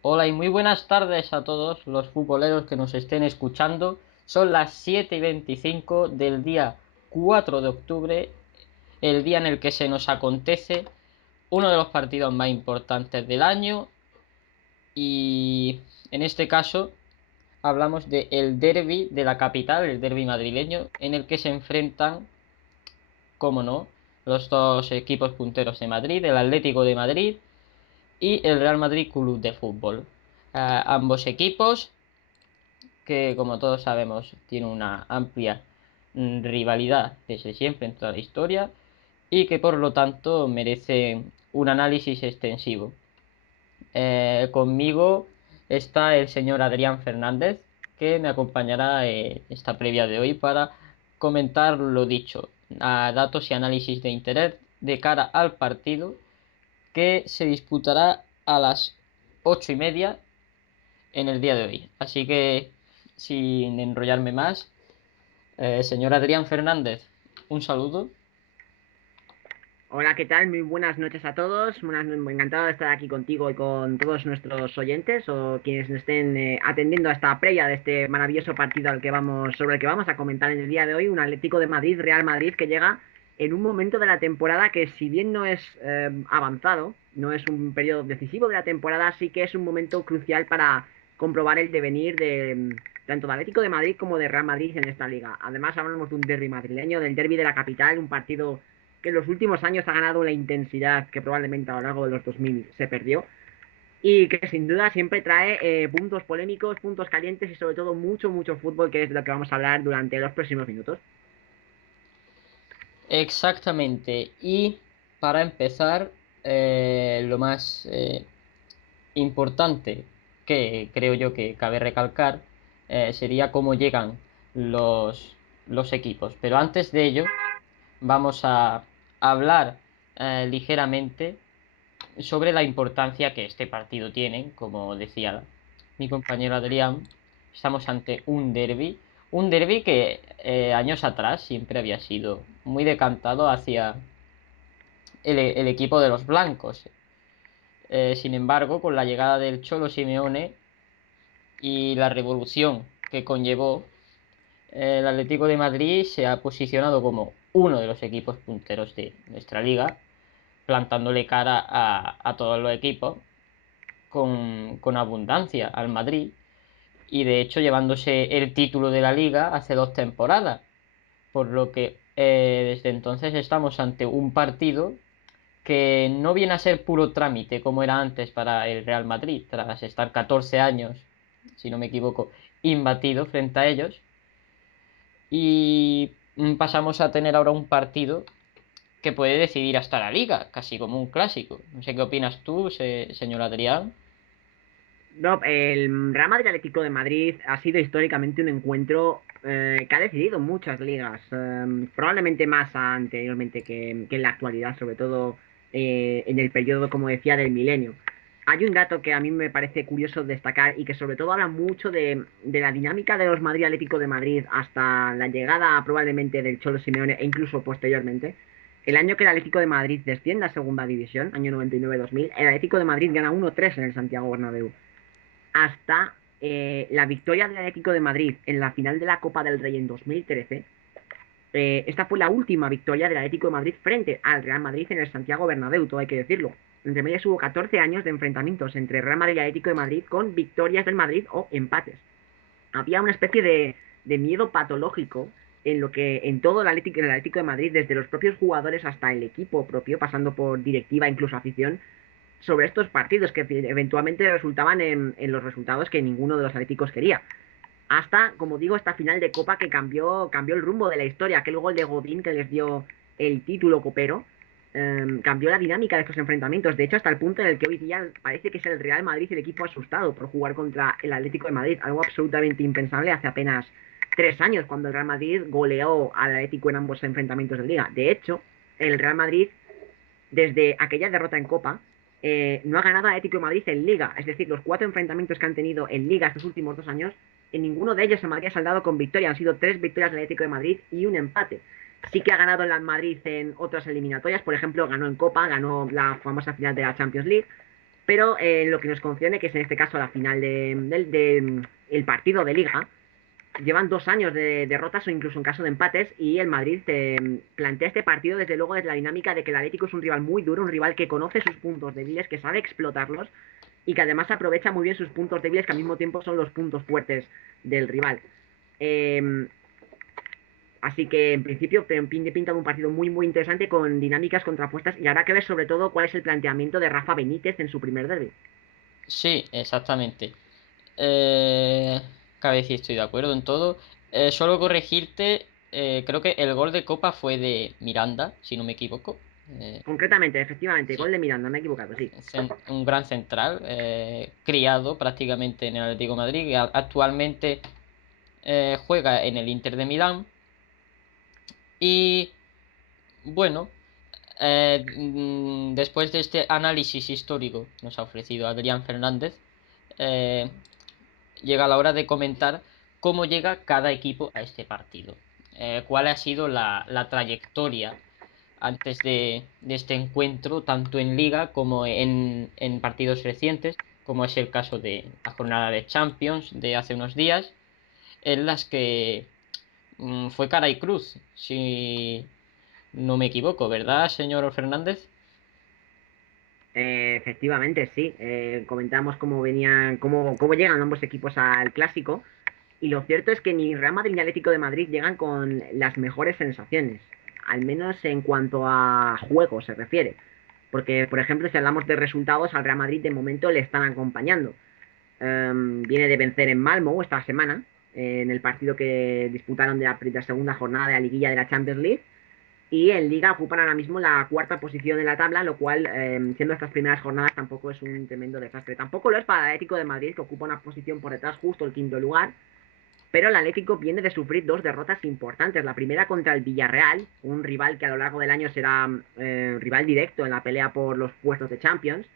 Hola y muy buenas tardes a todos los futboleros que nos estén escuchando. Son las 7:25 del día 4 de octubre, el día en el que se nos acontece uno de los partidos más importantes del año y en este caso hablamos del derbi de la capital, el derbi madrileño, en el que se enfrentan, como no, los dos equipos punteros de Madrid, el Atlético de Madrid y el Real Madrid Club de Fútbol. Ambos equipos que, como todos sabemos, tiene una amplia rivalidad desde siempre en toda la historia y que por lo tanto merece un análisis extensivo. Conmigo está el señor Adrián Fernández, que me acompañará esta previa de hoy para comentar lo dicho, a datos y análisis de interés de cara al partido que se disputará a las 8:30 en el día de hoy. Así que, sin enrollarme más, señor Adrián Fernández, un saludo. Hola, ¿qué tal? Muy buenas noches a todos. Encantado de estar aquí contigo y con todos nuestros oyentes o quienes nos estén atendiendo a esta previa de este maravilloso partido sobre el que vamos a comentar en el día de hoy, un Atlético de Madrid, Real Madrid, que llega en un momento de la temporada que, si bien no es avanzado, no es un periodo decisivo de la temporada, sí que es un momento crucial para comprobar el devenir de tanto de Atlético de Madrid como de Real Madrid en esta liga. Además, hablamos de un derbi madrileño, del derbi de la capital, un partido que en los últimos años ha ganado la intensidad que probablemente a lo largo de los 2000 se perdió y que sin duda siempre trae puntos polémicos, puntos calientes y sobre todo mucho, mucho fútbol, que es de lo que vamos a hablar durante los próximos minutos. Exactamente. Y para empezar, lo más importante que creo yo que cabe recalcar sería cómo llegan los equipos. Pero antes de ello, vamos a hablar ligeramente sobre la importancia que este partido tiene. Como decía mi compañero Adrián, estamos ante un derby que años atrás siempre había sido muy decantado hacia el equipo de los blancos. Sin embargo, con la llegada del Cholo Simeone y la revolución que conllevó, el Atlético de Madrid se ha posicionado como uno de los equipos punteros de nuestra liga, plantándole cara a todos los equipos con abundancia al Madrid y de hecho llevándose el título de la liga hace 2 temporadas, por lo que desde entonces estamos ante un partido que no viene a ser puro trámite como era antes para el Real Madrid, tras estar 14 años, si no me equivoco, imbatido frente a ellos, y pasamos a tener ahora un partido que puede decidir hasta la liga, casi como un clásico. No sé qué opinas tú, señor Adrián. No, el Real Madrid Atlético de Madrid ha sido históricamente un encuentro que ha decidido muchas ligas, probablemente más anteriormente que en la actualidad, sobre todo en el periodo, como decía, del milenio. Hay un dato que a mí me parece curioso destacar y que sobre todo habla mucho de la dinámica de los Madrid Atlético de Madrid hasta la llegada probablemente del Cholo Simeone e incluso posteriormente. El año que el Atlético de Madrid desciende a Segunda División, año 99-2000, el Atlético de Madrid gana 1-3 en el Santiago Bernabéu hasta la victoria del Atlético de Madrid en la final de la Copa del Rey en 2013. Esta fue la última victoria del Atlético de Madrid frente al Real Madrid en el Santiago Bernabéu, todo hay que decirlo. Entre medias hubo 14 años de enfrentamientos entre Real Madrid y Atlético de Madrid con victorias del Madrid o empates. Había una especie de miedo patológico en lo que en todo el Atlético de Madrid, desde los propios jugadores hasta el equipo propio, pasando por directiva, incluso afición, sobre estos partidos que eventualmente resultaban en los resultados que ninguno de los atléticos quería. Hasta, como digo, esta final de Copa que cambió el rumbo de la historia. Aquel gol de Godín que les dio el título copero cambió la dinámica de estos enfrentamientos. De hecho, hasta el punto en el que hoy día parece que es el Real Madrid el equipo asustado por jugar contra el Atlético de Madrid. Algo absolutamente impensable hace apenas 3 años, cuando el Real Madrid goleó al Atlético en ambos enfrentamientos de liga. De hecho, el Real Madrid desde aquella derrota en Copa, no ha ganado Atlético de Madrid en Liga. Es decir, los 4 enfrentamientos que han tenido en Liga estos últimos 2 años, en ninguno de ellos el Madrid ha saldado con victoria. Han sido 3 victorias del Atlético de Madrid y un empate. Sí que ha ganado el Madrid en otras eliminatorias, por ejemplo, ganó en Copa, ganó la famosa final de la Champions League, pero lo que nos concierne, que es en este caso la final el partido de Liga, llevan 2 años de derrotas o incluso en caso de empates y el Madrid plantea este partido desde luego desde la dinámica de que el Atlético es un rival muy duro, un rival que conoce sus puntos débiles, que sabe explotarlos y que además aprovecha muy bien sus puntos débiles que al mismo tiempo son los puntos fuertes del rival. Eh, Así que en principio pinta un partido muy muy interesante con dinámicas contrapuestas y habrá que ver sobre todo cuál es el planteamiento de Rafa Benítez en su primer derbi. Sí, exactamente. Eh, Cabe decir, estoy de acuerdo en todo. Solo corregirte, creo que el gol de Copa fue de Miranda, si no me equivoco. Concretamente, efectivamente, Sí, gol de Miranda, me he equivocado, sí. un gran central, criado prácticamente en el Atlético de Madrid, que actualmente juega en el Inter de Milán. Y bueno, después de este análisis histórico que nos ha ofrecido Adrián Fernández, eh, llega la hora de comentar cómo llega cada equipo a este partido. Cuál ha sido la trayectoria antes de este encuentro, tanto en Liga como en partidos recientes, como es el caso de la jornada de Champions de hace unos días, en las que fue cara y cruz, si no me equivoco, ¿verdad, señor Fernández? Efectivamente, sí. Comentamos cómo venían, cómo llegan ambos equipos al clásico. Y lo cierto es que ni Real Madrid ni Atlético de Madrid llegan con las mejores sensaciones. Al menos en cuanto a juego se refiere. Porque, por ejemplo, si hablamos de resultados, al Real Madrid de momento le están acompañando. Viene de vencer en Malmo esta semana, en el partido que disputaron de la segunda jornada de la liguilla de la Champions League. Y en Liga ocupan ahora mismo la cuarta posición en la tabla, lo cual, siendo estas primeras jornadas, tampoco es un tremendo desastre. Tampoco lo es para el Atlético de Madrid, que ocupa una posición por detrás, justo el quinto lugar. Pero el Atlético viene de sufrir dos derrotas importantes. La primera contra el Villarreal, un rival que a lo largo del año será rival directo en la pelea por los puestos de Champions.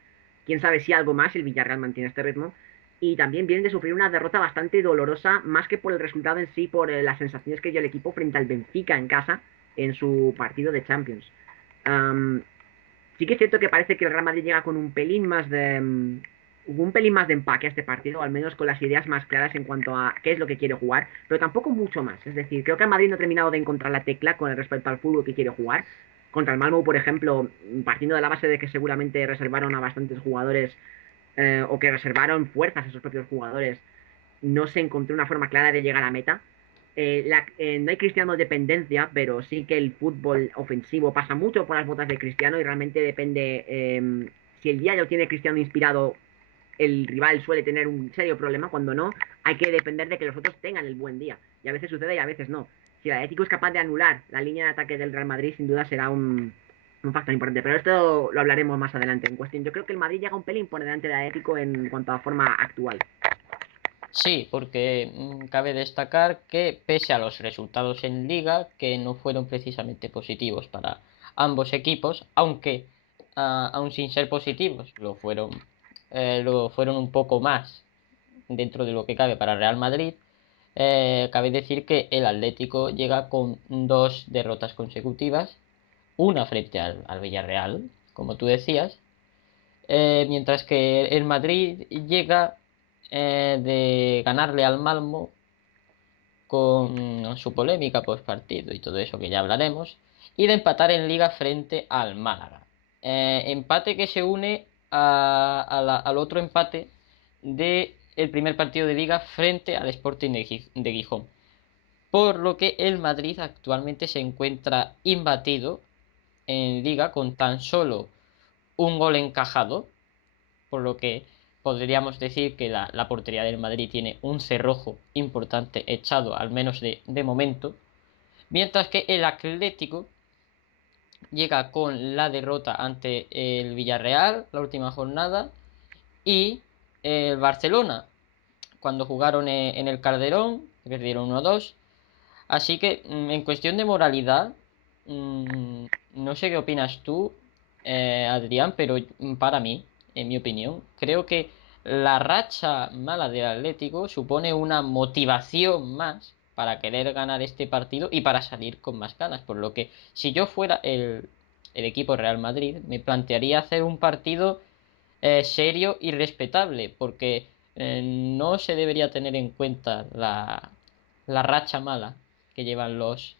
Quién sabe si algo más el Villarreal mantiene este ritmo. Y también vienen de sufrir una derrota bastante dolorosa, más que por el resultado en sí, por las sensaciones que dio el equipo frente al Benfica en casa en su partido de Champions. Um, Sí que es cierto que parece que el Real Madrid llega con un pelín más de empaque a este partido, o al menos con las ideas más claras en cuanto a qué es lo que quiere jugar, pero tampoco mucho más. Es decir, creo que el Madrid no ha terminado de encontrar la tecla con respecto al fútbol que quiere jugar. Contra el Malmo, por ejemplo, partiendo de la base de que seguramente reservaron a bastantes jugadores o que reservaron fuerzas a sus propios jugadores, no se encontró una forma clara de llegar a meta. No hay Cristiano dependencia, pero sí que el fútbol ofensivo pasa mucho por las botas de Cristiano y realmente depende. Si el día lo tiene Cristiano inspirado, el rival suele tener un serio problema. Cuando no, hay que depender de que los otros tengan el buen día. Y a veces sucede y a veces no. Si el Atlético es capaz de anular la línea de ataque del Real Madrid, sin duda será un factor importante. Pero esto lo hablaremos más adelante en cuestión. Yo creo que el Madrid llega un pelín por delante del Atlético en cuanto a forma actual. Sí, porque cabe destacar que pese a los resultados en liga, que no fueron precisamente positivos para ambos equipos, aunque aún sin ser positivos, lo fueron un poco más dentro de lo que cabe para Real Madrid. Cabe decir que el Atlético llega con dos derrotas consecutivas, una frente al Villarreal, como tú decías, mientras que el Madrid llega de ganarle al Malmo con su polémica post partido y todo eso que ya hablaremos, y de empatar en liga frente al Málaga. Empate que se une al otro empate de el primer partido de liga frente al Sporting de Gijón. Por lo que el Madrid actualmente se encuentra imbatido en liga con tan solo un gol encajado, por lo que podríamos decir que la portería del Madrid tiene un cerrojo importante echado, al menos de momento, mientras que el Atlético llega con la derrota ante el Villarreal la última jornada y el Barcelona cuando jugaron en el Calderón perdieron 1-2. Así que en cuestión de moralidad, no sé qué opinas tú, Adrián, pero para mí, en mi opinión, creo que la racha mala del Atlético supone una motivación más para querer ganar este partido y para salir con más ganas. Por lo que si yo fuera el equipo Real Madrid, me plantearía hacer un partido serio y respetable, porque no se debería tener en cuenta la racha mala que llevan los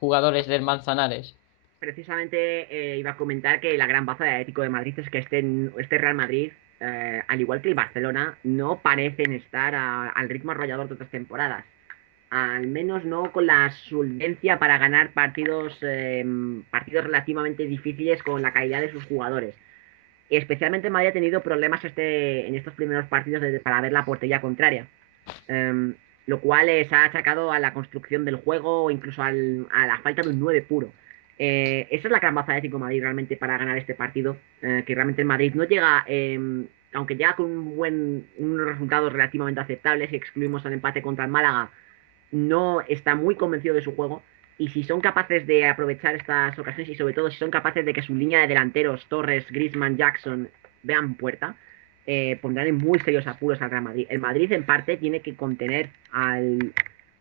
jugadores del Manzanares. Precisamente iba a comentar que la gran baza del Atlético de Madrid es que este Real Madrid, al igual que el Barcelona, no parecen estar al ritmo arrollador de otras temporadas. Al menos no con la solvencia para ganar partidos relativamente difíciles con la calidad de sus jugadores. Y especialmente Madrid ha tenido problemas en estos primeros partidos para ver la portería contraria. Em, lo cual se ha achacado a la construcción del juego o incluso a la falta de un 9 puro. Esa es la gran baza de Atlético de Madrid realmente para ganar este partido, que realmente el Madrid no llega, aunque llega con unos resultados relativamente aceptables, si excluimos el empate contra el Málaga, no está muy convencido de su juego. Y si son capaces de aprovechar estas ocasiones y sobre todo si son capaces de que su línea de delanteros, Torres, Griezmann, Jackson, vean puerta, pondrán en muy serios apuros al Real Madrid. El Madrid en parte tiene que contener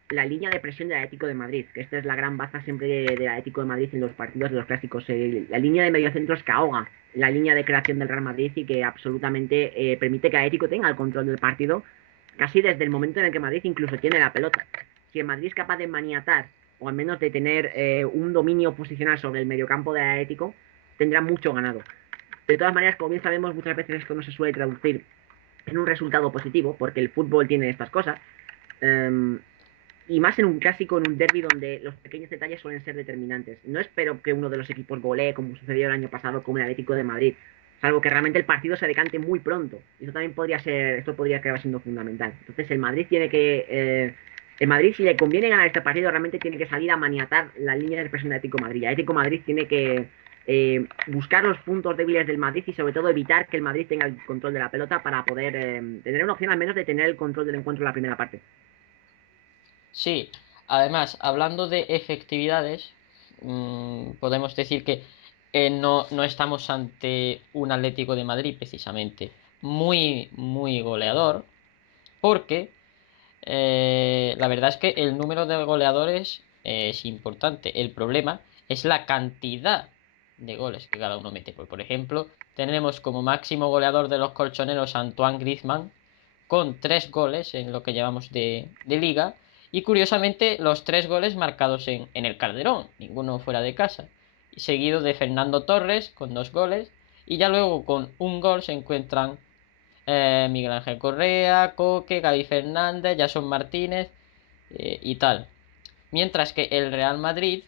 la línea de presión del Atlético de Madrid, que esta es la gran baza siempre del Atlético de Madrid en los partidos de los clásicos. La línea de mediocentros que ahoga la línea de creación del Real Madrid y que absolutamente permite que el Atlético tenga el control del partido casi desde el momento en el que Madrid incluso tiene la pelota. Si el Madrid es capaz de maniatar o al menos de tener un dominio posicional sobre el mediocampo del Atlético, tendrá mucho ganado. De todas maneras, como bien sabemos, muchas veces esto no se suele traducir en un resultado positivo, porque el fútbol tiene estas cosas. Um, y más en un clásico, en un derby donde los pequeños detalles suelen ser determinantes. No espero que uno de los equipos golee, como sucedió el año pasado con el Atlético de Madrid, salvo que realmente el partido se decante muy pronto. Eso también esto podría acabar siendo fundamental. Entonces el Madrid tiene que, el Madrid, si le conviene ganar este partido, realmente tiene que salir a maniatar la línea de presión de Atlético de Madrid. El Atlético de Madrid tiene que buscar los puntos débiles del Madrid y sobre todo evitar que el Madrid tenga el control de la pelota para poder tener una opción al menos de tener el control del encuentro en la primera parte. Sí, además, hablando de efectividades, podemos decir que no estamos ante un Atlético de Madrid precisamente muy, muy goleador, porque la verdad es que el número de goleadores es importante. El problema es la cantidad de goles que cada uno mete. Pues, por ejemplo, tenemos como máximo goleador de los colchoneros a Antoine Griezmann con 3 goles en lo que llevamos de liga. Y curiosamente, los 3 goles marcados en el Calderón, ninguno fuera de casa. Y seguido de Fernando Torres con 2 goles. Y ya luego con un gol se encuentran Miguel Ángel Correa, Coque, Gaby Fernández, Jason Martínez y tal. Mientras que el Real Madrid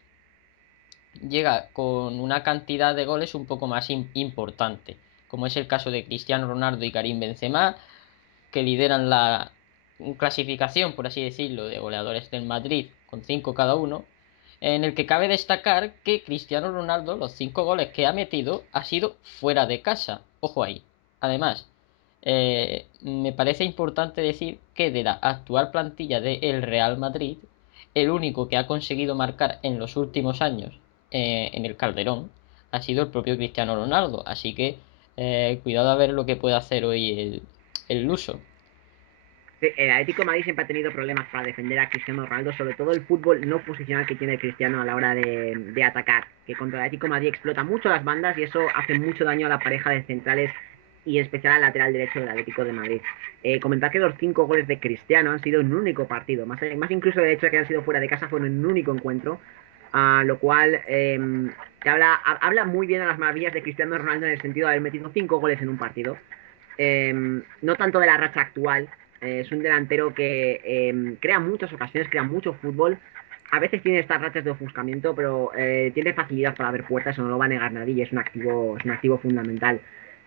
llega con una cantidad de goles un poco más importante, como es el caso de Cristiano Ronaldo y Karim Benzema, que lideran la clasificación, por así decirlo, de goleadores del Madrid con 5 cada uno, en el que cabe destacar que Cristiano Ronaldo, los 5 goles que ha metido, ha sido fuera de casa. Ojo ahí. Además, me parece importante decir que de la actual plantilla del Real Madrid, el único que ha conseguido marcar en los últimos años en el Calderón ha sido el propio Cristiano Ronaldo. Así que cuidado a ver lo que puede hacer hoy el luso. El Atlético de Madrid siempre ha tenido problemas para defender a Cristiano Ronaldo, sobre todo el fútbol no posicional que tiene Cristiano a la hora de atacar, que contra el Atlético de Madrid explota mucho las bandas y eso hace mucho daño a la pareja de centrales y en especial al lateral derecho del Atlético de Madrid. Comentar que los 5 goles de Cristiano han sido en un único partido, más incluso de hecho de que han sido fuera de casa, fueron en un único encuentro, lo cual habla muy bien a las maravillas de Cristiano Ronaldo en el sentido de haber metido 5 goles en un partido. No tanto de la racha actual, es un delantero que crea muchas ocasiones, crea mucho fútbol. A veces tiene estas rachas de ofuscamiento, pero tiene facilidad para ver puertas, eso no lo va a negar nadie y es un activo fundamental.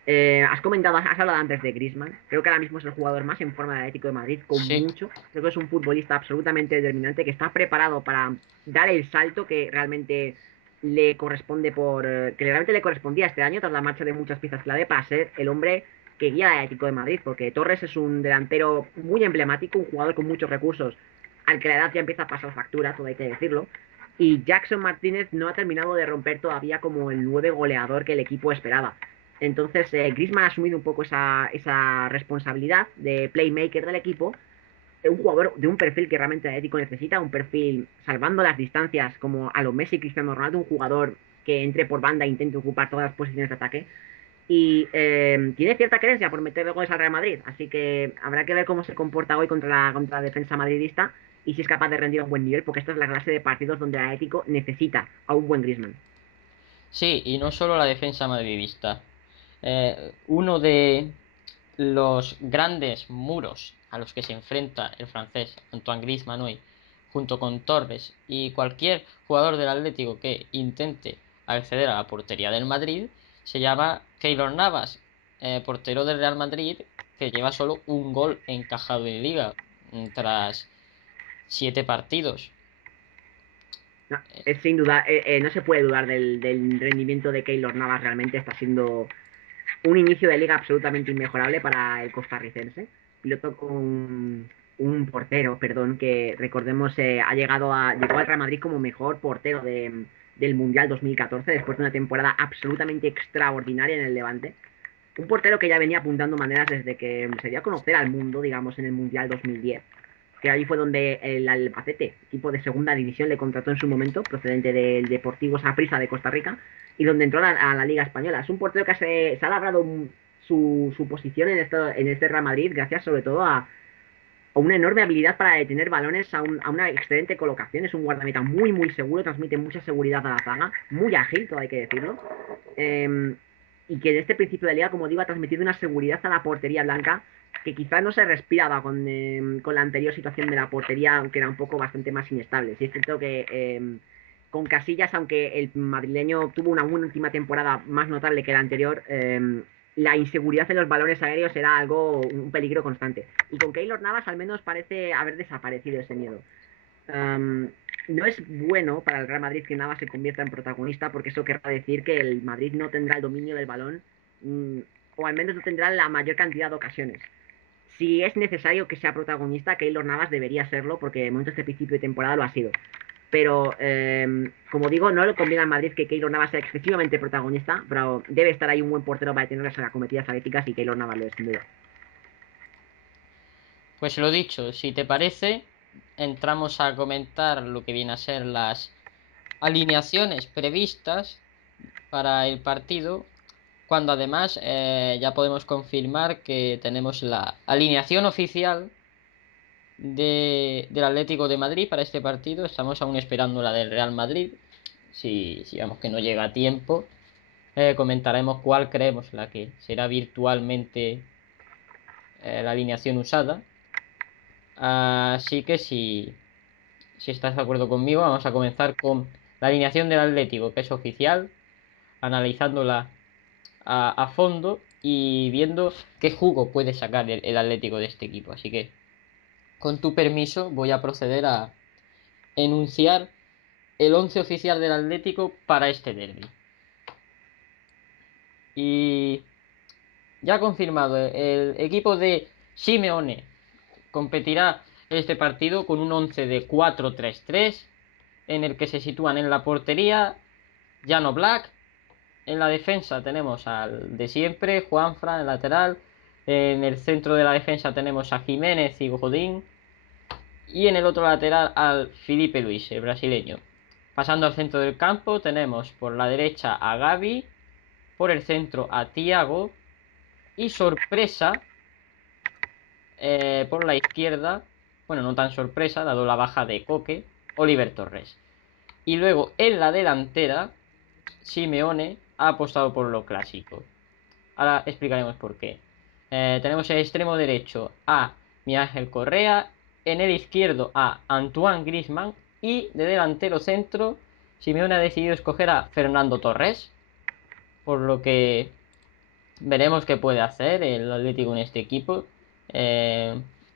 Has hablado antes de Griezmann. Creo que ahora mismo es el jugador más en forma del Atlético de Madrid, con Sí, mucho. Creo que es un futbolista absolutamente determinante que está preparado para dar el salto que realmente le corresponde que realmente le correspondía este año tras la marcha de muchas piezas clave para ser el hombre que guía al Atlético de Madrid, porque Torres es un delantero muy emblemático, un jugador con muchos recursos, al que la edad ya empieza a pasar factura, todo hay que decirlo. Y Jackson Martínez no ha terminado de romper todavía como el 9 goleador que el equipo esperaba. Entonces, Griezmann ha asumido un poco esa responsabilidad de playmaker del equipo, un jugador de un perfil que realmente el Atlético necesita, un perfil salvando las distancias como a lo Messi y Cristiano Ronaldo, un jugador que entre por banda e intente ocupar todas las posiciones de ataque. y tiene cierta creencia por meterle goles al Real Madrid, así que habrá que ver cómo se comporta hoy contra la defensa madridista y si es capaz de rendir a un buen nivel, porque esta es la clase de partidos donde el Atlético necesita a un buen Griezmann. Sí, y no solo la defensa madridista. Uno de los grandes muros a los que se enfrenta el francés Antoine Griezmann hoy, junto con Torres y cualquier jugador del Atlético que intente acceder a la portería del Madrid, se llama Keylor Navas, portero del Real Madrid, que lleva solo un gol encajado en Liga tras 7 partidos. No, es sin duda, no se puede dudar del rendimiento de Keylor Navas, realmente está siendo un inicio de liga absolutamente inmejorable para el costarricense. Piloto con un portero, perdón, que recordemos llegó al Real Madrid como mejor portero del Mundial 2014 después de una temporada absolutamente extraordinaria en el Levante. Un portero que ya venía apuntando maneras desde que se dio a conocer al mundo, digamos, en el Mundial 2010, que ahí fue donde el Albacete, equipo de segunda división, le contrató en su momento, procedente del Deportivo Saprissa de Costa Rica, y donde entró a la Liga Española. Es un portero que se ha labrado su posición en este Real Madrid, gracias sobre todo a una enorme habilidad para detener balones, a una excelente colocación. Es un guardameta muy, muy seguro, transmite mucha seguridad a la zaga, muy ágil, todo hay que decirlo. Eh, y que en este principio de liga, como digo, ha transmitido una seguridad a la portería blanca que quizás no se respiraba con la anterior situación de la portería, aunque era un poco bastante más inestable. Sí es cierto que con Casillas, aunque el madrileño tuvo una última temporada más notable que la anterior, la inseguridad en los balones aéreos era un peligro constante. Y con Keylor Navas al menos parece haber desaparecido ese miedo. Um, no es bueno para el Real Madrid que Navas se convierta en protagonista, porque eso querrá decir que el Madrid no tendrá el dominio del balón, o al menos no tendrá la mayor cantidad de ocasiones. Si es necesario que sea protagonista, Keylor Navas debería serlo, porque de momento este principio de temporada lo ha sido. Pero, como digo, no le conviene al Madrid que Keylor Navas sea excesivamente protagonista, pero debe estar ahí un buen portero para detener las acometidas atléticas y Keylor Navas lo es, sin duda. Pues lo dicho, si te parece, entramos a comentar lo que viene a ser las alineaciones previstas para el partido, cuando además ya podemos confirmar que tenemos la alineación oficial del Atlético de Madrid para este partido. Estamos aún esperando la del Real Madrid. Si vemos que no llega a tiempo, comentaremos cuál creemos la que será virtualmente la alineación usada. Así que si estás de acuerdo conmigo, vamos a comenzar con la alineación del Atlético, que es oficial, analizándola a fondo y viendo qué jugo puede sacar el Atlético de este equipo. Así que, con tu permiso, voy a proceder a enunciar el 11 oficial del Atlético para este derbi. Y ya confirmado, el equipo de Simeone competirá este partido con un 11 de 4-3-3, en el que se sitúan en la portería Jan Oblak. En la defensa tenemos al de siempre, Juanfran, el lateral. En el centro de la defensa tenemos a Jiménez y Godín. Y en el otro lateral al Filipe Luis, el brasileño. Pasando al centro del campo tenemos por la derecha a Gavi, por el centro a Thiago y sorpresa por la izquierda, bueno, no tan sorpresa, dado la baja de Coque, Oliver Torres. Y luego en la delantera, Simeone ha apostado por lo clásico. Ahora explicaremos por qué. Tenemos en el extremo derecho a Miguel Ángel Correa, en el izquierdo a Antoine Griezmann y de delantero centro Simeone ha decidido escoger a Fernando Torres, por lo que veremos qué puede hacer el Atlético en este equipo.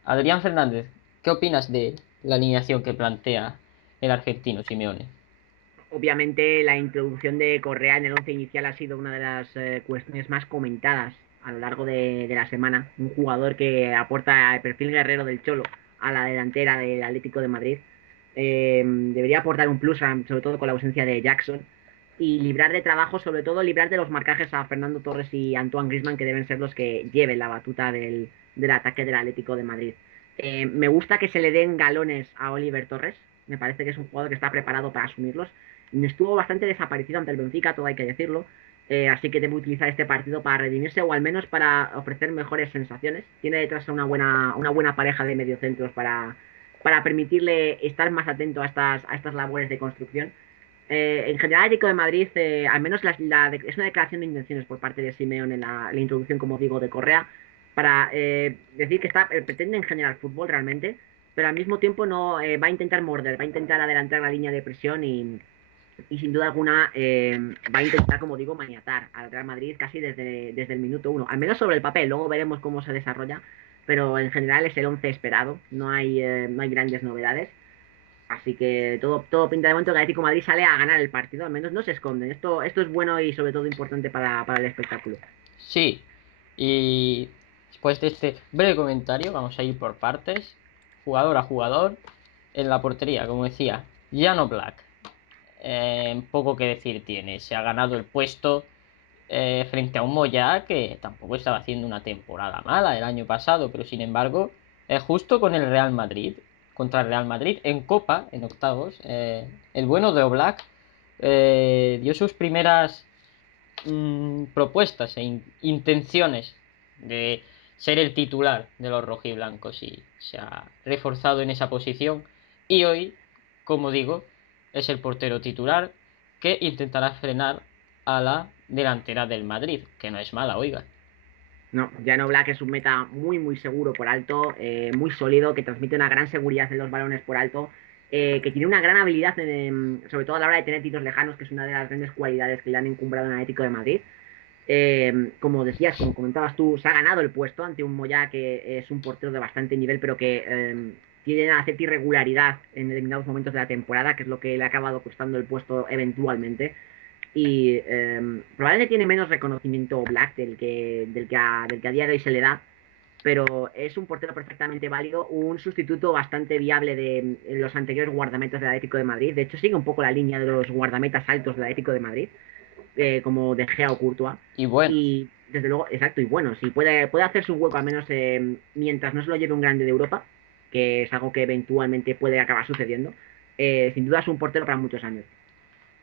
Adrián Fernández, ¿qué opinas de la alineación que plantea el argentino Simeone? Obviamente la introducción de Correa en el once inicial ha sido una de las cuestiones más comentadas a lo largo de la semana. Un jugador que aporta el perfil guerrero del Cholo a la delantera del Atlético de Madrid. Debería aportar un plus, sobre todo con la ausencia de Jackson. Y librar de trabajo, sobre todo librar de los marcajes a Fernando Torres y Antoine Griezmann, que deben ser los que lleven la batuta del ataque del Atlético de Madrid. Me gusta que se le den galones a Oliver Torres. Me parece que es un jugador que está preparado para asumirlos. Estuvo bastante desaparecido ante el Benfica, todo hay que decirlo. Así que debe utilizar este partido para redimirse o al menos para ofrecer mejores sensaciones. Tiene detrás una buena pareja de mediocentros para permitirle estar más atento a estas labores de construcción. En general, el Atlético de Madrid, al menos es una declaración de intenciones por parte de Simeone en la introducción, como digo, de Correa, para decir que pretende en general fútbol realmente, pero al mismo tiempo no va a intentar morder, va a intentar adelantar la línea de presión y sin duda alguna va a intentar, como digo, maniatar al Real Madrid casi desde el minuto uno, al menos sobre el papel, luego veremos cómo se desarrolla, pero en general es el 11 esperado, no hay grandes novedades. Así que todo pinta de momento que el Atlético de Madrid sale a ganar el partido, al menos no se esconden. Esto es bueno y sobre todo importante para el espectáculo. Sí, y después de este breve comentario, vamos a ir por partes, jugador a jugador. En la portería, como decía, Jan Oblak, poco que decir tiene, se ha ganado el puesto frente a un Moyá que tampoco estaba haciendo una temporada mala el año pasado, pero sin embargo, justo con el Real Madrid, contra el Real Madrid en Copa, en octavos, el bueno de Oblak dio sus primeras propuestas e intenciones de ser el titular de los rojiblancos y se ha reforzado en esa posición y hoy, como digo, es el portero titular que intentará frenar a la delantera del Madrid, que no es mala, oiga. No, Jan Oblak es un meta muy seguro por alto, muy sólido, que transmite una gran seguridad en los balones por alto, que tiene una gran habilidad, sobre todo a la hora de tener tiros lejanos, que es una de las grandes cualidades que le han encumbrado en el Atlético de Madrid. Como decías, como comentabas tú, se ha ganado el puesto ante un Moyá que es un portero de bastante nivel, pero que tiene una cierta irregularidad en determinados momentos de la temporada, que es lo que le ha acabado costando el puesto eventualmente. Y probablemente tiene menos reconocimiento Black del que a día de hoy se le da, pero es un portero perfectamente válido, un sustituto bastante viable de los anteriores guardametas del Atlético de Madrid. De hecho, sigue un poco la línea de los guardametas altos del Atlético de Madrid, como De Gea o Courtois. Y bueno, Y desde luego, exacto, y bueno, si puede hacer su hueco, al menos mientras no se lo lleve un grande de Europa, que es algo que eventualmente puede acabar sucediendo, sin duda es un portero para muchos años.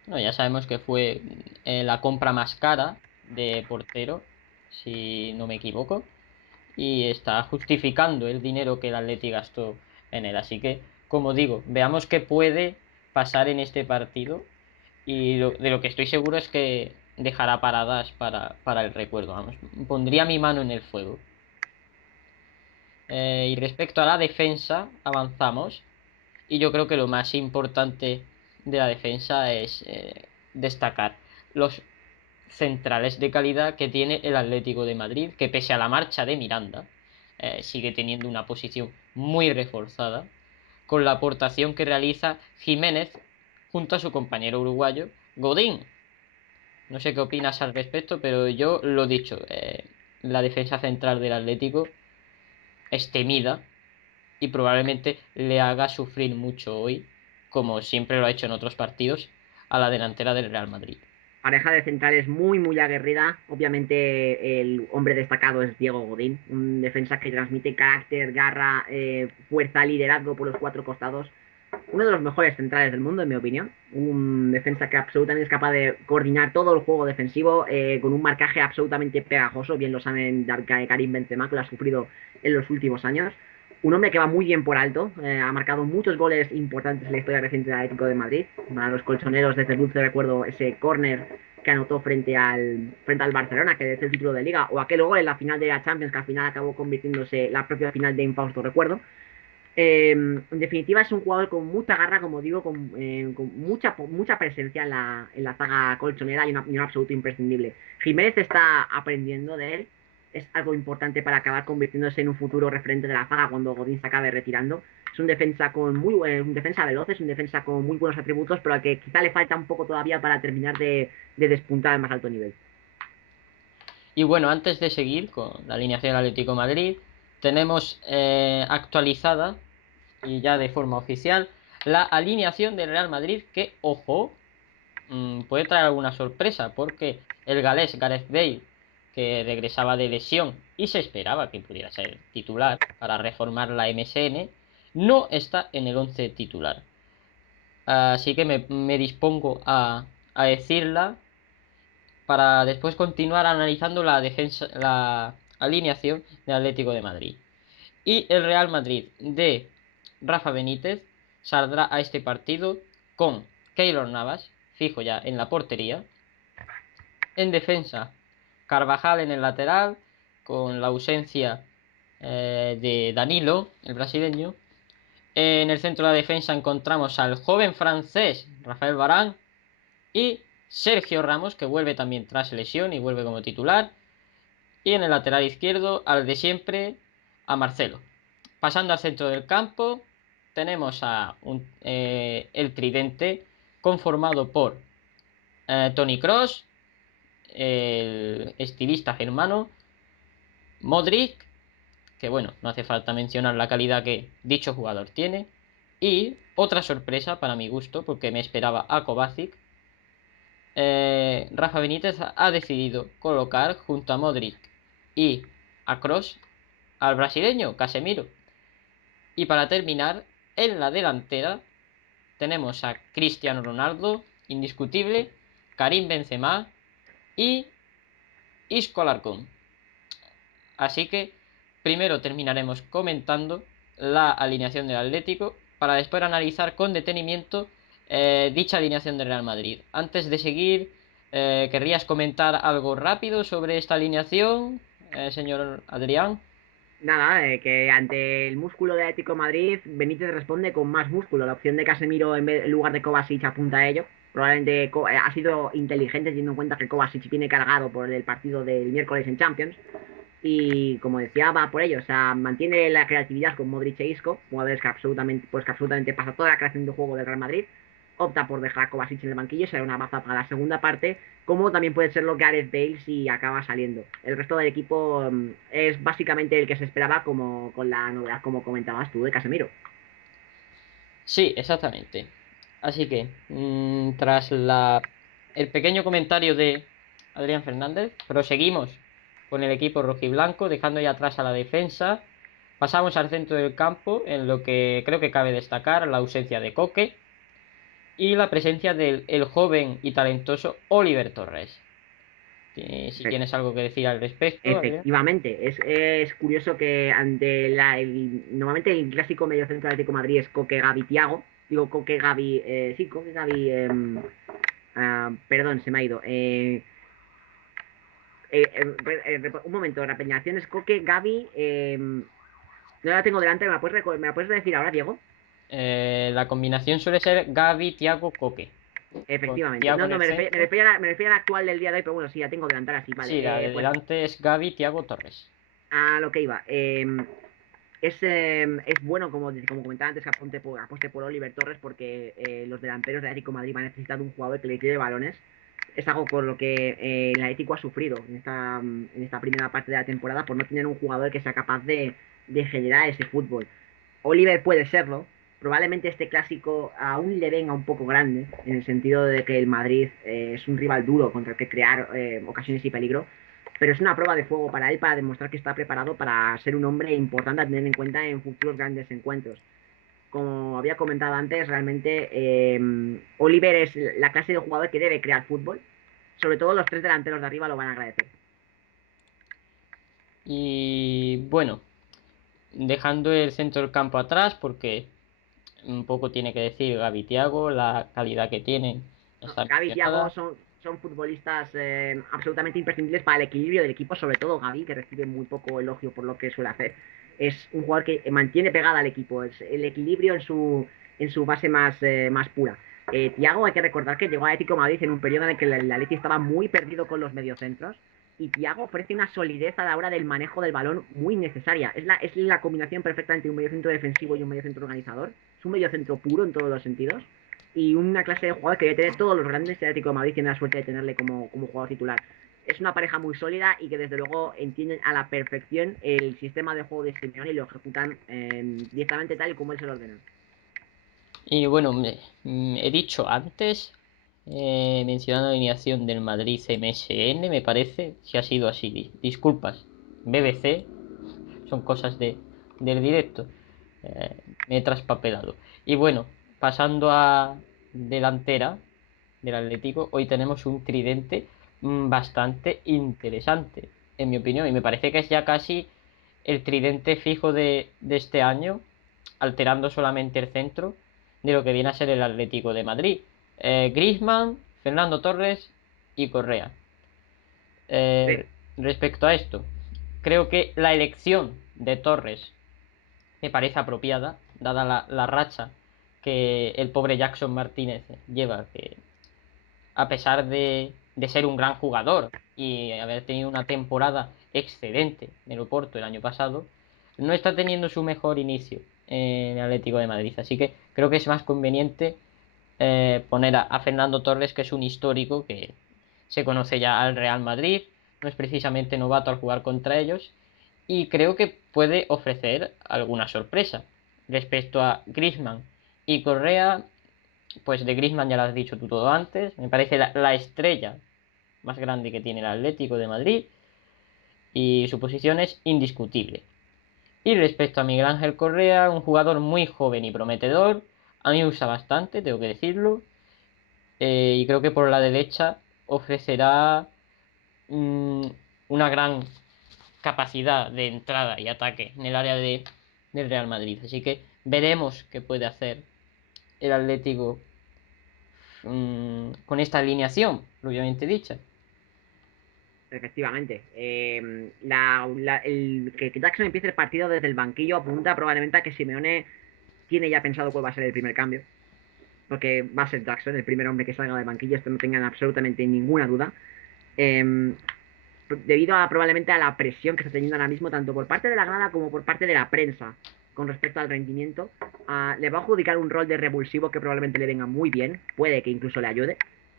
no, ya sabemos que fue la compra más cara de portero, si no me equivoco, y está justificando el dinero que el Atleti gastó en él. Así que, como digo, veamos qué puede pasar en este partido y de lo que estoy seguro es que dejará paradas para el recuerdo. Vamos, pondría mi mano en el fuego. Y respecto a la defensa, avanzamos. Y yo creo que lo más importante de la defensa es destacar los centrales de calidad que tiene el Atlético de Madrid, que pese a la marcha de Miranda, sigue teniendo una posición muy reforzada, con la aportación que realiza Jiménez junto a su compañero uruguayo Godín. No sé qué opinas al respecto, pero yo lo dicho, la defensa central del Atlético es temida y probablemente le haga sufrir mucho hoy, como siempre lo ha hecho en otros partidos, a la delantera del Real Madrid. Pareja de centrales muy aguerrida. Obviamente el hombre destacado es Diego Godín, un defensa que transmite carácter, garra, fuerza, liderazgo por los cuatro costados. Uno de los mejores centrales del mundo, en mi opinión. Un defensa que absolutamente es capaz de coordinar todo el juego defensivo con un marcaje absolutamente pegajoso. Bien lo saben Karim Benzema, que lo ha sufrido en los últimos años. Un hombre que va muy bien por alto, ha marcado muchos goles importantes en la historia reciente del Atlético de Madrid. A los colchoneros, desde el dulce recuerdo ese córner que anotó frente al Barcelona, que es el título de Liga, o aquel gol en la final de la Champions, que al final acabó convirtiéndose la propia final de infausto recuerdo. En definitiva, es un jugador con mucha garra, como digo, con mucha presencia en la zaga colchonera y un absoluto imprescindible. Jiménez está aprendiendo de él, es algo importante para acabar convirtiéndose en un futuro referente de la zaga cuando Godín se acabe retirando. Es un defensa un defensa veloz, es un defensa con muy buenos atributos, pero al que quizá le falta un poco todavía para terminar de despuntar al más alto nivel. Y bueno, antes de seguir con la alineación del Atlético de Madrid, tenemos actualizada y ya de forma oficial la alineación del Real Madrid que, ojo, puede traer alguna sorpresa porque el galés Gareth Bale, que regresaba de lesión y se esperaba que pudiera ser titular para reformar la MSN, no está en el 11 titular. Así que me dispongo a decirla para después continuar analizando la defensa, la alineación del Atlético de Madrid. Y el Real Madrid de Rafa Benítez saldrá a este partido con Keylor Navas, fijo ya en la portería. En defensa, Carvajal en el lateral, con la ausencia de Danilo, el brasileño. En el centro de la defensa encontramos al joven francés Rafael Varane y Sergio Ramos, que vuelve también tras lesión y vuelve como titular. Y en el lateral izquierdo, al de siempre, a Marcelo. Pasando al centro del campo, tenemos a el tridente conformado por Toni Kroos, el estilista germano, Modric, que bueno, no hace falta mencionar la calidad que dicho jugador tiene, y otra sorpresa para mi gusto, porque me esperaba a Kovacic. Rafa Benítez ha decidido colocar junto a Modric y a Kroos al brasileño Casemiro. Y para terminar, en la delantera tenemos a Cristiano Ronaldo, indiscutible, Karim Benzema y Isco Alarcón. Así que primero terminaremos comentando la alineación del Atlético para después analizar con detenimiento dicha alineación del Real Madrid. Antes de seguir, ¿querrías comentar algo rápido sobre esta alineación, señor Adrián? Nada, que ante el músculo de Atlético de Madrid, Benítez responde con más músculo. La opción de Casemiro en lugar de Kovacic apunta a ello. Probablemente ha sido inteligente teniendo en cuenta que Kovacic viene cargado por el partido del miércoles en Champions. Y como decía, va por ello. O sea, mantiene la creatividad con Modric e Isco, jugadores que absolutamente pasa toda la creación de juego del Real Madrid. Opta por dejar a Kovacic en el banquillo, será una baza para la segunda parte, como también puede ser lo que Gareth Bale si acaba saliendo. El resto del equipo es básicamente el que se esperaba, como con la novedad, como comentabas tú, de Casemiro. Sí, exactamente. Así que, tras el pequeño comentario de Adrián Fernández, proseguimos con el equipo rojiblanco, dejando ya atrás a la defensa. Pasamos al centro del campo, en lo que creo que cabe destacar la ausencia de Coque y la presencia del el joven y talentoso Oliver Torres. Si tienes algo que decir al respecto, Adrián. Efectivamente, es curioso que ante normalmente el clásico mediocentro de Atlético de Madrid es Coque, Gavi, Thiago. Digo Coque, Gavi, sí, Coque, Gavi, perdón, se me ha ido. Un momento, la peñación es Coque, Gavi, no la tengo delante, ¿me la puedes decir ahora, Diego? La combinación suele ser Gavi, Thiago, Coque. Con Efectivamente. Thiago No, en no, el me centro. refería a la actual del día de hoy, pero bueno, sí, la tengo delante así, vale. Sí, la de Pues delante es Gavi, Thiago, Torres. a lo que iba. Es bueno, como comentaba antes, que aposte por Oliver Torres, porque los delanteros de Atlético de Madrid van a necesitar un jugador que le tire balones. Es algo por lo que el Atlético ha sufrido en esta primera parte de la temporada, por no tener un jugador que sea capaz de generar ese fútbol. Oliver puede serlo. Probablemente este clásico aún le venga un poco grande, en el sentido de que el Madrid es un rival duro contra el que crear ocasiones y peligro, pero es una prueba de fuego para él, para demostrar que está preparado para ser un hombre importante a tener en cuenta en futuros grandes encuentros. Como había comentado antes, realmente Oliver es la clase de jugador que debe crear fútbol. Sobre todo los tres delanteros de arriba lo van a agradecer. Y bueno, dejando el centro del campo atrás, porque un poco tiene que decir Gavi, Thiago, la calidad que tienen No, está Gavi y Thiago mencionada. son futbolistas absolutamente imprescindibles para el equilibrio del equipo, sobre todo Gavi, que recibe muy poco elogio por lo que suele hacer. Es un jugador que mantiene pegada al equipo, es el equilibrio en su base más pura. Thiago, hay que recordar que llegó a Atlético de Madrid en un periodo en el que el Atleti estaba muy perdido con los mediocentros, y Thiago ofrece una solidez a la hora del manejo del balón muy necesaria. Es la combinación perfecta entre un mediocentro defensivo y un mediocentro organizador. Es un mediocentro puro en todos los sentidos, y una clase de jugador que debe tener todos los grandes. El Atlético de Madrid tiene la suerte de tenerle como jugador titular. Es una pareja muy sólida y que desde luego entienden a la perfección el sistema de juego de Simeone y lo ejecutan directamente tal y como él se lo ordena. Y bueno, he dicho antes, mencionando la alineación del Madrid MSN, me parece, si ha sido así. Disculpas, BBC, son cosas del directo. Me he traspapelado. Y bueno, pasando a delantera del Atlético, hoy tenemos un tridente bastante interesante, en mi opinión, y me parece que es ya casi el tridente fijo de este año, alterando solamente el centro de lo que viene a ser el Atlético de Madrid. Griezmann, Fernando Torres y Correa. Sí. Respecto a esto, creo que la elección de Torres me parece apropiada, dada la racha que el pobre Jackson Martínez lleva, que a pesar de ser un gran jugador y haber tenido una temporada excelente en el Oporto el año pasado, no está teniendo su mejor inicio en el Atlético de Madrid. Así que creo que es más conveniente poner a Fernando Torres, que es un histórico que se conoce ya al Real Madrid, no es precisamente novato al jugar contra ellos, y creo que puede ofrecer alguna sorpresa. Respecto a Griezmann y Correa, pues de Griezmann ya lo has dicho tú todo antes, me parece la estrella más grande que tiene el Atlético de Madrid y su posición es indiscutible. Y respecto a Miguel Ángel Correa, un jugador muy joven y prometedor, a mí me gusta bastante, tengo que decirlo, y creo que por la derecha ofrecerá mm, una gran capacidad de entrada y ataque en el área del Real Madrid. Así que veremos qué puede hacer el Atlético con esta alineación, obviamente dicha. Efectivamente. El que Jackson empiece el partido desde el banquillo apunta probablemente a que Simeone tiene ya pensado cuál va a ser el primer cambio. Porque va a ser Jackson, el primer hombre que salga del banquillo, esto no tengan absolutamente ninguna duda. Eh, Debido a probablemente a la presión que está teniendo ahora mismo, tanto por parte de la grada como por parte de la prensa, con respecto al rendimiento, le va a adjudicar un rol de revulsivo que probablemente le venga muy bien, puede que incluso le ayude.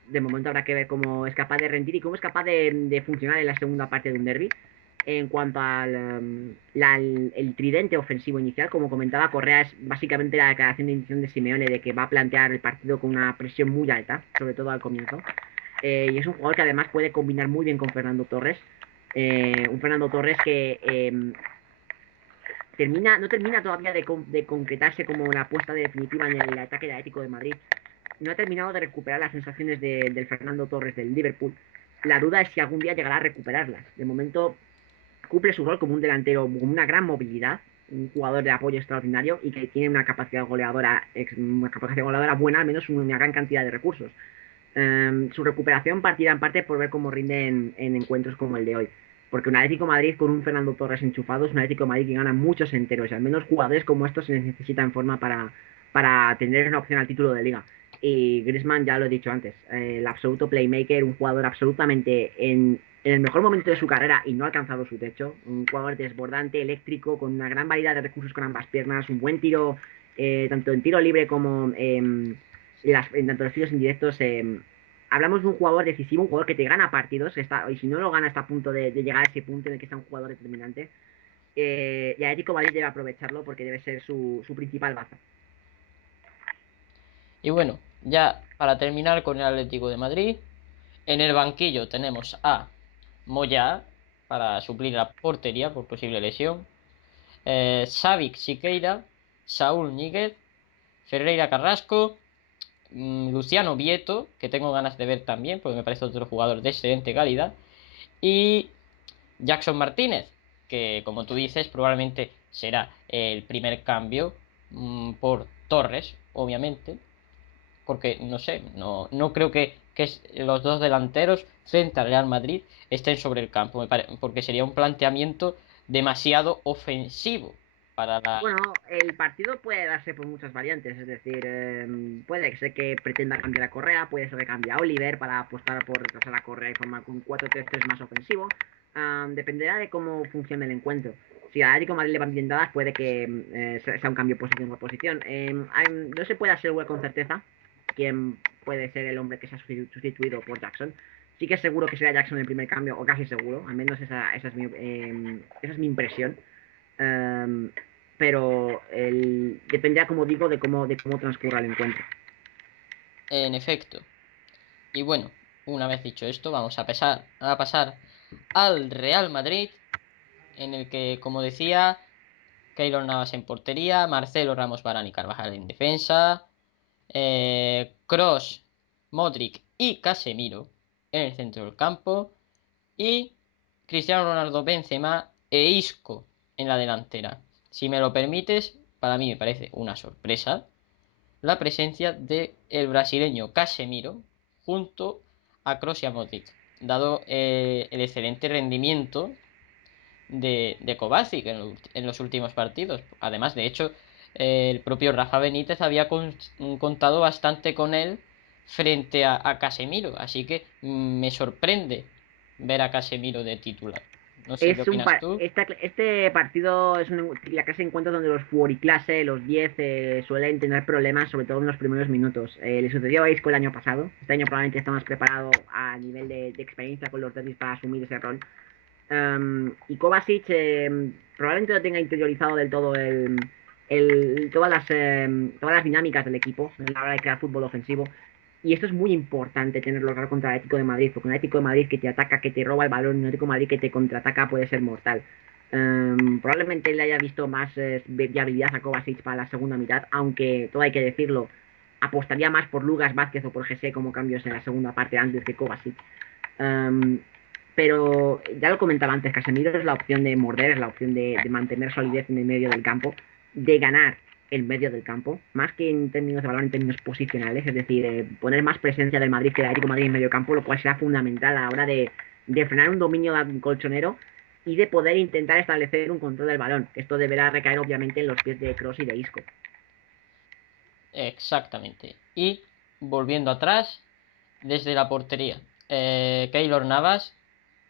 De momento habrá que ver cómo es capaz de rendir y cómo es capaz de funcionar en la segunda parte de un derby. En cuanto al el tridente ofensivo inicial, como comentaba, Correa es básicamente la declaración de intención de Simeone de que va a plantear el partido con una presión muy alta, sobre todo al comienzo. Y es un jugador que además puede combinar muy bien con Fernando Torres. Un Fernando Torres que no termina todavía de concretarse como la apuesta definitiva en el ataque del Atlético de Madrid. No ha terminado de recuperar las sensaciones del Fernando Torres del Liverpool. La duda es si algún día llegará a recuperarlas. De momento cumple su rol como un delantero con una gran movilidad, un jugador de apoyo extraordinario y que tiene una capacidad goleadora buena, al menos una gran cantidad de recursos. Su recuperación partirá en parte por ver cómo rinde en encuentros como el de hoy. Porque un Atlético de Madrid con un Fernando Torres enchufado es un Atlético de Madrid que gana muchos enteros. Y al menos jugadores como estos se les necesita en forma para tener una opción al título de liga. Y Griezmann, ya lo he dicho antes, el absoluto playmaker, un jugador absolutamente en el mejor momento de su carrera y no ha alcanzado su techo. Un jugador desbordante, eléctrico, con una gran variedad de recursos con ambas piernas, un buen tiro, tanto en tiro libre como en tanto los tiros indirectos. Hablamos de un jugador decisivo, un jugador que te gana partidos, y si no lo gana está a punto de llegar a ese punto en el que está un jugador determinante. Y Atlético de Madrid debe aprovecharlo porque debe ser su principal baza. Y bueno, ya para terminar con el Atlético de Madrid, en el banquillo tenemos a Moyá para suplir la portería por posible lesión, Savic Siqueira, Saúl Ñíguez, Ferreira Carrasco, Luciano Vieto, que tengo ganas de ver también, porque me parece otro jugador de excelente calidad, y Jackson Martínez, que como tú dices, probablemente será el primer cambio por Torres, obviamente, porque no sé, no creo que los dos delanteros frente al Real Madrid estén sobre el campo, porque sería un planteamiento demasiado ofensivo para la... Bueno, el partido puede darse por muchas variantes, es decir, puede ser que pretenda cambiar a Correa, puede ser que cambie a Oliver para apostar por retrasar a Correa y formar un 4-3-3 más ofensivo. Dependerá de cómo funcione el encuentro. Si a Atlético de Madrid le van bien dadas, puede que sea un cambio posición por posición. No se puede asegurar con certeza quién puede ser el hombre que sea sustituido por Jackson. Sí que es seguro que será Jackson el primer cambio, o casi seguro, al menos esa es mi impresión. Um, pero dependerá, como digo, de cómo transcurra el encuentro. En efecto. Y bueno, una vez dicho esto, vamos a pasar al Real Madrid, en el que, como decía, Keylor Navas en portería, Marcelo, Ramos, Varane y Carvajal en defensa, Kroos, Modric y Casemiro en el centro del campo y Cristiano Ronaldo, Benzema e Isco en la delantera. Si me lo permites, para mí me parece una sorpresa la presencia de el brasileño Casemiro junto a Kroos y a Modric, dado el excelente rendimiento de Kovacic en los últimos partidos. Además, de hecho, el propio Rafa Benítez había contado bastante con él frente a Casemiro, así que me sorprende ver a Casemiro de titular. No sé qué Es un opinas tú. este partido es la clase de encuentro donde los Furiclase, los 10, suelen tener problemas, sobre todo en los primeros minutos. Le sucedió a Isco el año pasado. Este año probablemente está más preparado a nivel de experiencia con los derbis para asumir ese rol. Y Kovacic probablemente no tenga interiorizado del todo todas las dinámicas del equipo a la hora de crear fútbol ofensivo. Y esto es muy importante tenerlo claro contra el Atlético de Madrid, porque un Atlético de Madrid que te ataca, que te roba el balón, un Atlético de Madrid que te contraataca puede ser mortal. Probablemente le haya visto más viabilidad a Kovacic para la segunda mitad, aunque todo hay que decirlo, apostaría más por Lucas Vázquez o por Jesse como cambios en la segunda parte antes que Kovacic. Um, pero ya lo comentaba antes, Casemiro es la opción de morder, es la opción de mantener solidez en el medio del campo, de ganar el medio del campo, más que en términos de balón, en términos posicionales, es decir, poner más presencia del Madrid que el Atlético de Madrid en medio campo, lo cual será fundamental a la hora de frenar un dominio colchonero y de poder intentar establecer un control del balón. Esto deberá recaer obviamente en los pies de Kroos y de Isco. Exactamente. Y volviendo atrás, desde la portería. Keylor Navas,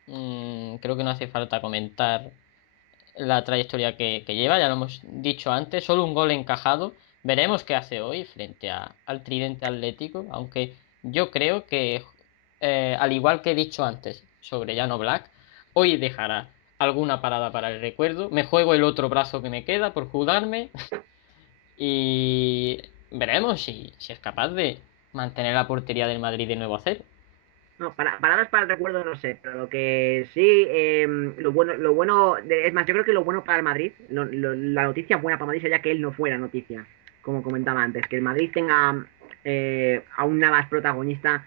creo que no hace falta comentar la trayectoria que lleva, ya lo hemos dicho antes, solo un gol encajado. Veremos qué hace hoy frente al Tridente Atlético, aunque yo creo que, al igual que he dicho antes sobre Jan Black, hoy dejará alguna parada para el recuerdo. Me juego el otro brazo que me queda por jugarme y veremos si es capaz de mantener la portería del Madrid de nuevo a cero. No, paradas para el recuerdo no sé, pero lo que sí, es más, yo creo que lo bueno para el Madrid, la noticia buena para Madrid sería que él no fuera noticia, como comentaba antes, que el Madrid tenga a un Navas protagonista,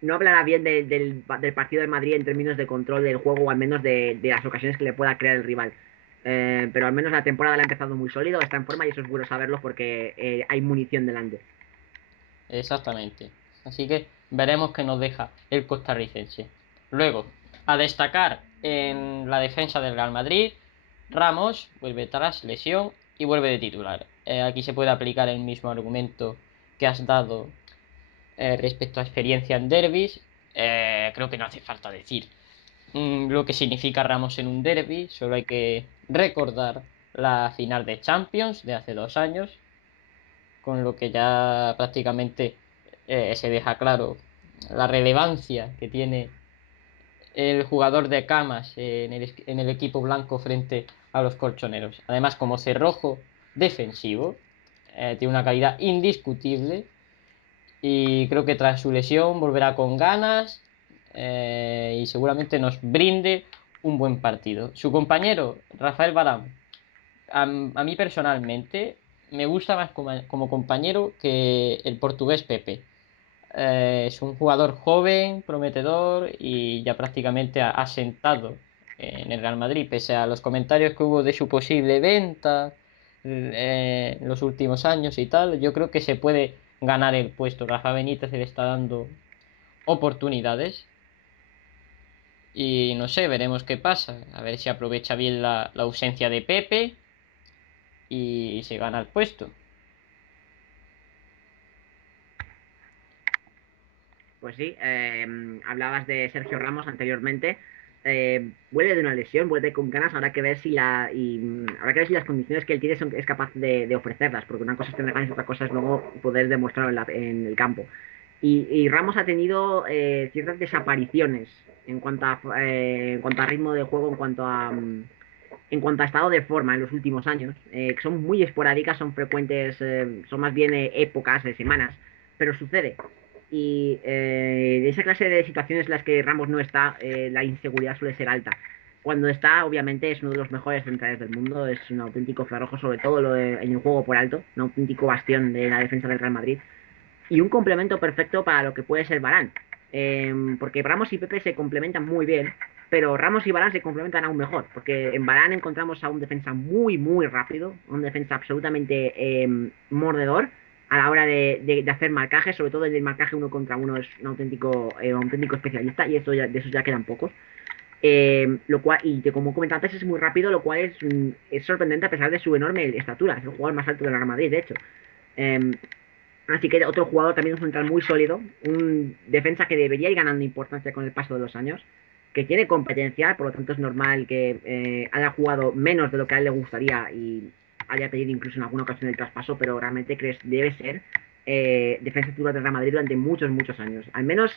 no hablará bien del partido del Madrid en términos de control del juego o al menos de las ocasiones que le pueda crear el rival. Pero al menos la temporada la ha empezado muy sólido, está en forma y eso es bueno saberlo porque hay munición delante. Exactamente. Así que veremos qué nos deja el costarricense. Luego, a destacar en la defensa del Real Madrid, Ramos vuelve tras lesión y vuelve de titular. Aquí se puede aplicar el mismo argumento que has dado respecto a experiencia en derbis. Creo que no hace falta decir lo que significa Ramos en un derby. Solo hay que recordar la final de Champions de hace 2 años, con lo que ya prácticamente se deja claro la relevancia que tiene el jugador de Camas en el equipo blanco frente a los colchoneros. Además, como cerrojo defensivo, tiene una calidad indiscutible y creo que tras su lesión volverá con ganas y seguramente nos brinde un buen partido. Su compañero, Rafael Varane, a mí personalmente me gusta más como compañero que el portugués Pepe. Es un jugador joven, prometedor y ya prácticamente asentado en el Real Madrid, pese a los comentarios que hubo de su posible venta en los últimos años y tal. Yo creo que se puede ganar el puesto. Rafa Benítez le está dando oportunidades y no sé, veremos qué pasa. A ver si aprovecha bien la ausencia de Pepe y se gana el puesto. Pues sí, hablabas de Sergio Ramos anteriormente. Vuelve de una lesión, vuelve con ganas. Habrá que ver si las condiciones que él tiene es capaz de ofrecerlas, porque una cosa es tener ganas y otra cosa es luego poder demostrarlo en el campo. Y Ramos ha tenido ciertas desapariciones en cuanto a ritmo de juego, en cuanto a estado de forma en los últimos años, que son muy esporádicas, son frecuentes, son más bien épocas, semanas, pero sucede. Y esa clase de situaciones en las que Ramos no está, la inseguridad suele ser alta. Cuando está, obviamente, es uno de los mejores centrales del mundo, es un auténtico cerrojo, sobre todo en el juego por alto, un auténtico bastión de la defensa del Real Madrid y un complemento perfecto para lo que puede ser Varane. Porque Ramos y Pepe se complementan muy bien, pero Ramos y Varane se complementan aún mejor, porque en Varane encontramos a un defensa muy, muy rápido, un defensa absolutamente mordedor a la hora de hacer marcaje, sobre todo el del marcaje uno contra uno es un auténtico especialista y de esos ya quedan pocos. Lo cual, y que como comentaba antes, es muy rápido, lo cual es sorprendente a pesar de su enorme estatura. Es el jugador más alto de la Real Madrid, de hecho. Eh, Así que otro jugador también un central muy sólido, un defensa que debería ir ganando importancia con el paso de los años, que tiene competencia, por lo tanto es normal que haya jugado menos de lo que a él le gustaría y haya pedido incluso en alguna ocasión el traspaso, pero realmente crees debe ser defensa titular de Real Madrid durante muchos, muchos años. Al menos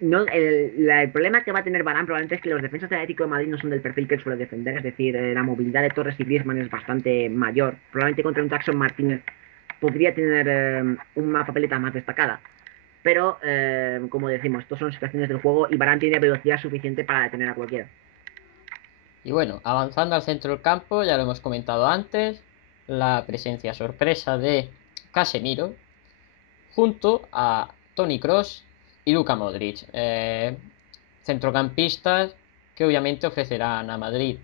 no, el problema que va a tener Varane probablemente es que los defensas del Atlético de Madrid no son del perfil que él suele defender, es decir, la movilidad de Torres y Griezmann es bastante mayor. Probablemente contra un Jackson Martínez podría tener una papeleta más destacada. Pero, como decimos, estos son situaciones del juego y Varane tiene velocidad suficiente para detener a cualquiera. Y bueno, avanzando al centro del campo, ya lo hemos comentado antes, la presencia sorpresa de Casemiro junto a Toni Kroos y Luka Modric, centrocampistas que obviamente ofrecerán a Madrid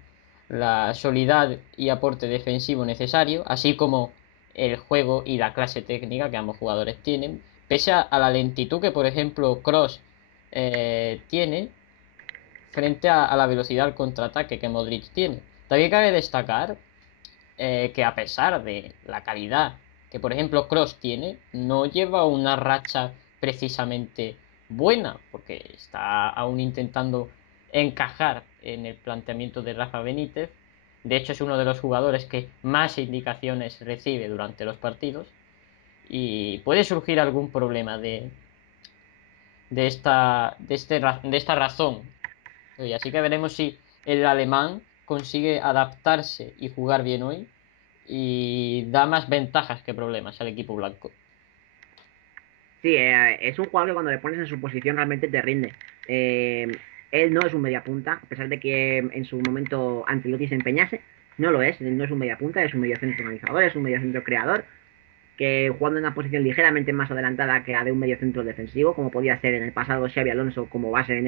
la solidez y aporte defensivo necesario, así como el juego y la clase técnica que ambos jugadores tienen, pese a la lentitud que por ejemplo Kroos tiene frente a la velocidad al contraataque que Modric tiene. También cabe destacar que a pesar de la calidad que por ejemplo Cross tiene, no lleva una racha precisamente buena, porque está aún intentando encajar en el planteamiento de Rafa Benítez. De hecho, es uno de los jugadores que más indicaciones recibe durante los partidos y puede surgir algún problema de esta razón. Y así que veremos si el alemán consigue adaptarse y jugar bien hoy y da más ventajas que problemas al equipo blanco. Sí, es un jugador que cuando le pones en su posición realmente te rinde. Eh, Él no es un mediapunta, a pesar de que en su momento Ancelotti se empeñase, no lo es, él no es un mediapunta, es un mediocentro organizador, es un mediocentro creador, que jugando en una posición ligeramente más adelantada que la de un mediocentro defensivo, como podía ser en el pasado Xavi Alonso, como va a ser en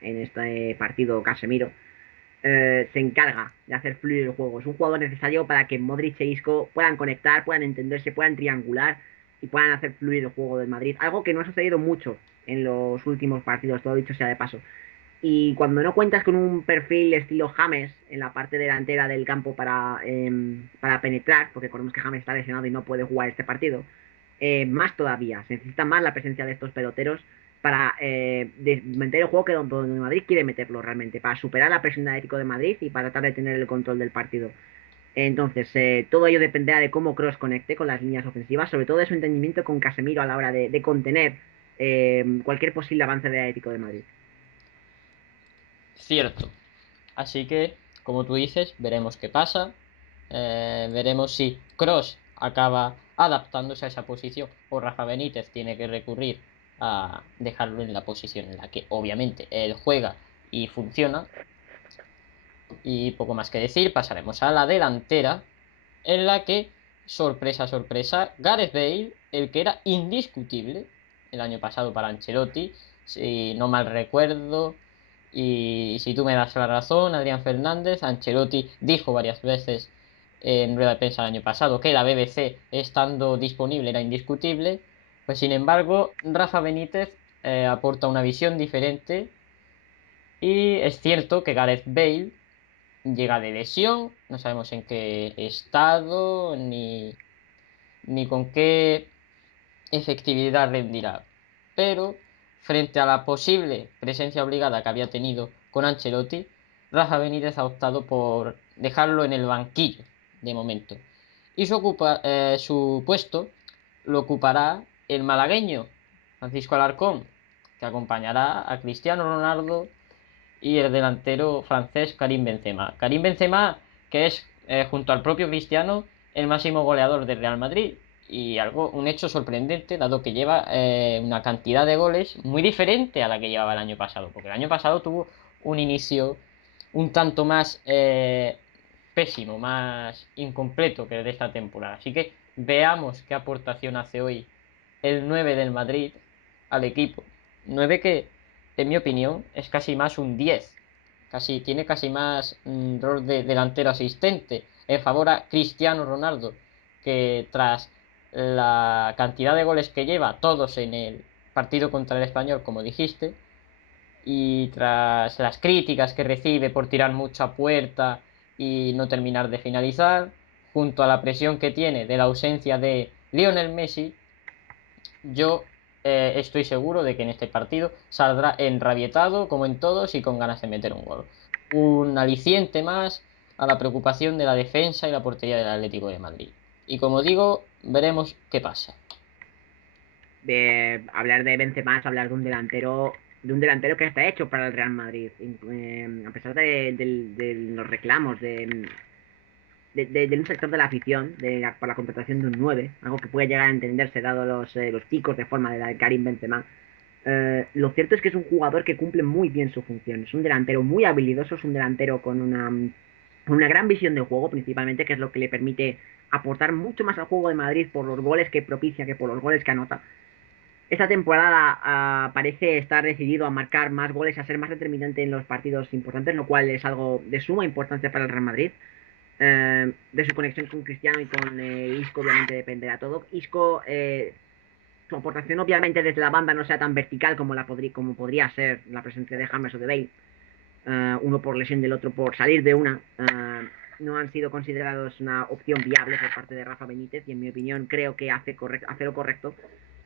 este partido Casemiro, se encarga de hacer fluir el juego. Es un jugador necesario para que Modric e Isco puedan conectar, puedan entenderse, puedan triangular y puedan hacer fluir el juego del Madrid. Algo que no ha sucedido mucho en los últimos partidos, todo dicho sea de paso. Y cuando no cuentas con un perfil estilo James en la parte delantera del campo para penetrar, porque recordemos que James está lesionado y no puede jugar este partido, más todavía. Se necesita más la presencia de estos peloteros para meter el juego que donde Madrid quiere meterlo realmente, para superar la presión de Atlético de Madrid y para tratar de tener el control del partido. Entonces, todo ello dependerá de cómo Cross conecte con las líneas ofensivas, sobre todo de su entendimiento con Casemiro a la hora de contener cualquier posible avance de Atlético de Madrid. Cierto. Así que, como tú dices, veremos qué pasa. Veremos si Cross acaba adaptándose a esa posición o Rafa Benítez tiene que recurrir a dejarlo en la posición en la que obviamente él juega y funciona. Y poco más que decir, pasaremos a la delantera en la que, sorpresa, sorpresa, Gareth Bale, el que era indiscutible el año pasado para Ancelotti, si no mal recuerdo, y si tú me das la razón, Adrián Fernández, Ancelotti dijo varias veces en rueda de prensa el año pasado que la BBC estando disponible era indiscutible, pues sin embargo Rafa Benítez aporta una visión diferente y es cierto que Gareth Bale llega de lesión, no sabemos en qué estado ni con qué efectividad rendirá. Pero, frente a la posible presencia obligada que había tenido con Ancelotti, Rafa Benítez ha optado por dejarlo en el banquillo de momento. Y su puesto lo ocupará el malagueño Francisco Alarcón, que acompañará a Cristiano Ronaldo y el delantero francés Karim Benzema. Karim Benzema, que es, junto al propio Cristiano, el máximo goleador del Real Madrid. Y un hecho sorprendente, dado que lleva una cantidad de goles muy diferente a la que llevaba el año pasado. Porque el año pasado tuvo un inicio un tanto más pésimo, más incompleto que el de esta temporada. Así que veamos qué aportación hace hoy el 9 del Madrid al equipo. 9 que, en mi opinión, es casi más un 10. Tiene casi más rol de delantero asistente en favor a Cristiano Ronaldo, que tras la cantidad de goles que lleva, todos en el partido contra el Español, como dijiste, y tras las críticas que recibe por tirar mucha puerta y no terminar de finalizar, junto a la presión que tiene de la ausencia de Lionel Messi, yo estoy seguro de que en este partido saldrá enrabietado como en todos y con ganas de meter un gol. Un aliciente más a la preocupación de la defensa y la portería del Atlético de Madrid. Y como digo, veremos qué pasa. Hablar de Benzema es hablar de un delantero que está hecho para el Real Madrid. A pesar de los reclamos de un sector de la afición por la contratación de un 9, algo que puede llegar a entenderse dado los picos de forma de la de Karim Benzema. Lo cierto es que es un jugador que cumple muy bien su función. Es un delantero muy habilidoso, es un delantero con una gran visión de juego, principalmente, que es lo que le permite aportar mucho más al juego de Madrid por los goles que propicia que por los goles que anota. Esta temporada parece estar decidido a marcar más goles, a ser más determinante en los partidos importantes, lo cual es algo de suma importancia para el Real Madrid. De su conexión con Cristiano y con Isco obviamente dependerá todo. Isco, su aportación obviamente desde la banda no sea tan vertical como podría ser la presencia de James o de Bale, uno por lesión del otro por salir de una. No han sido considerados una opción viable por parte de Rafa Benítez y en mi opinión creo que hace lo correcto,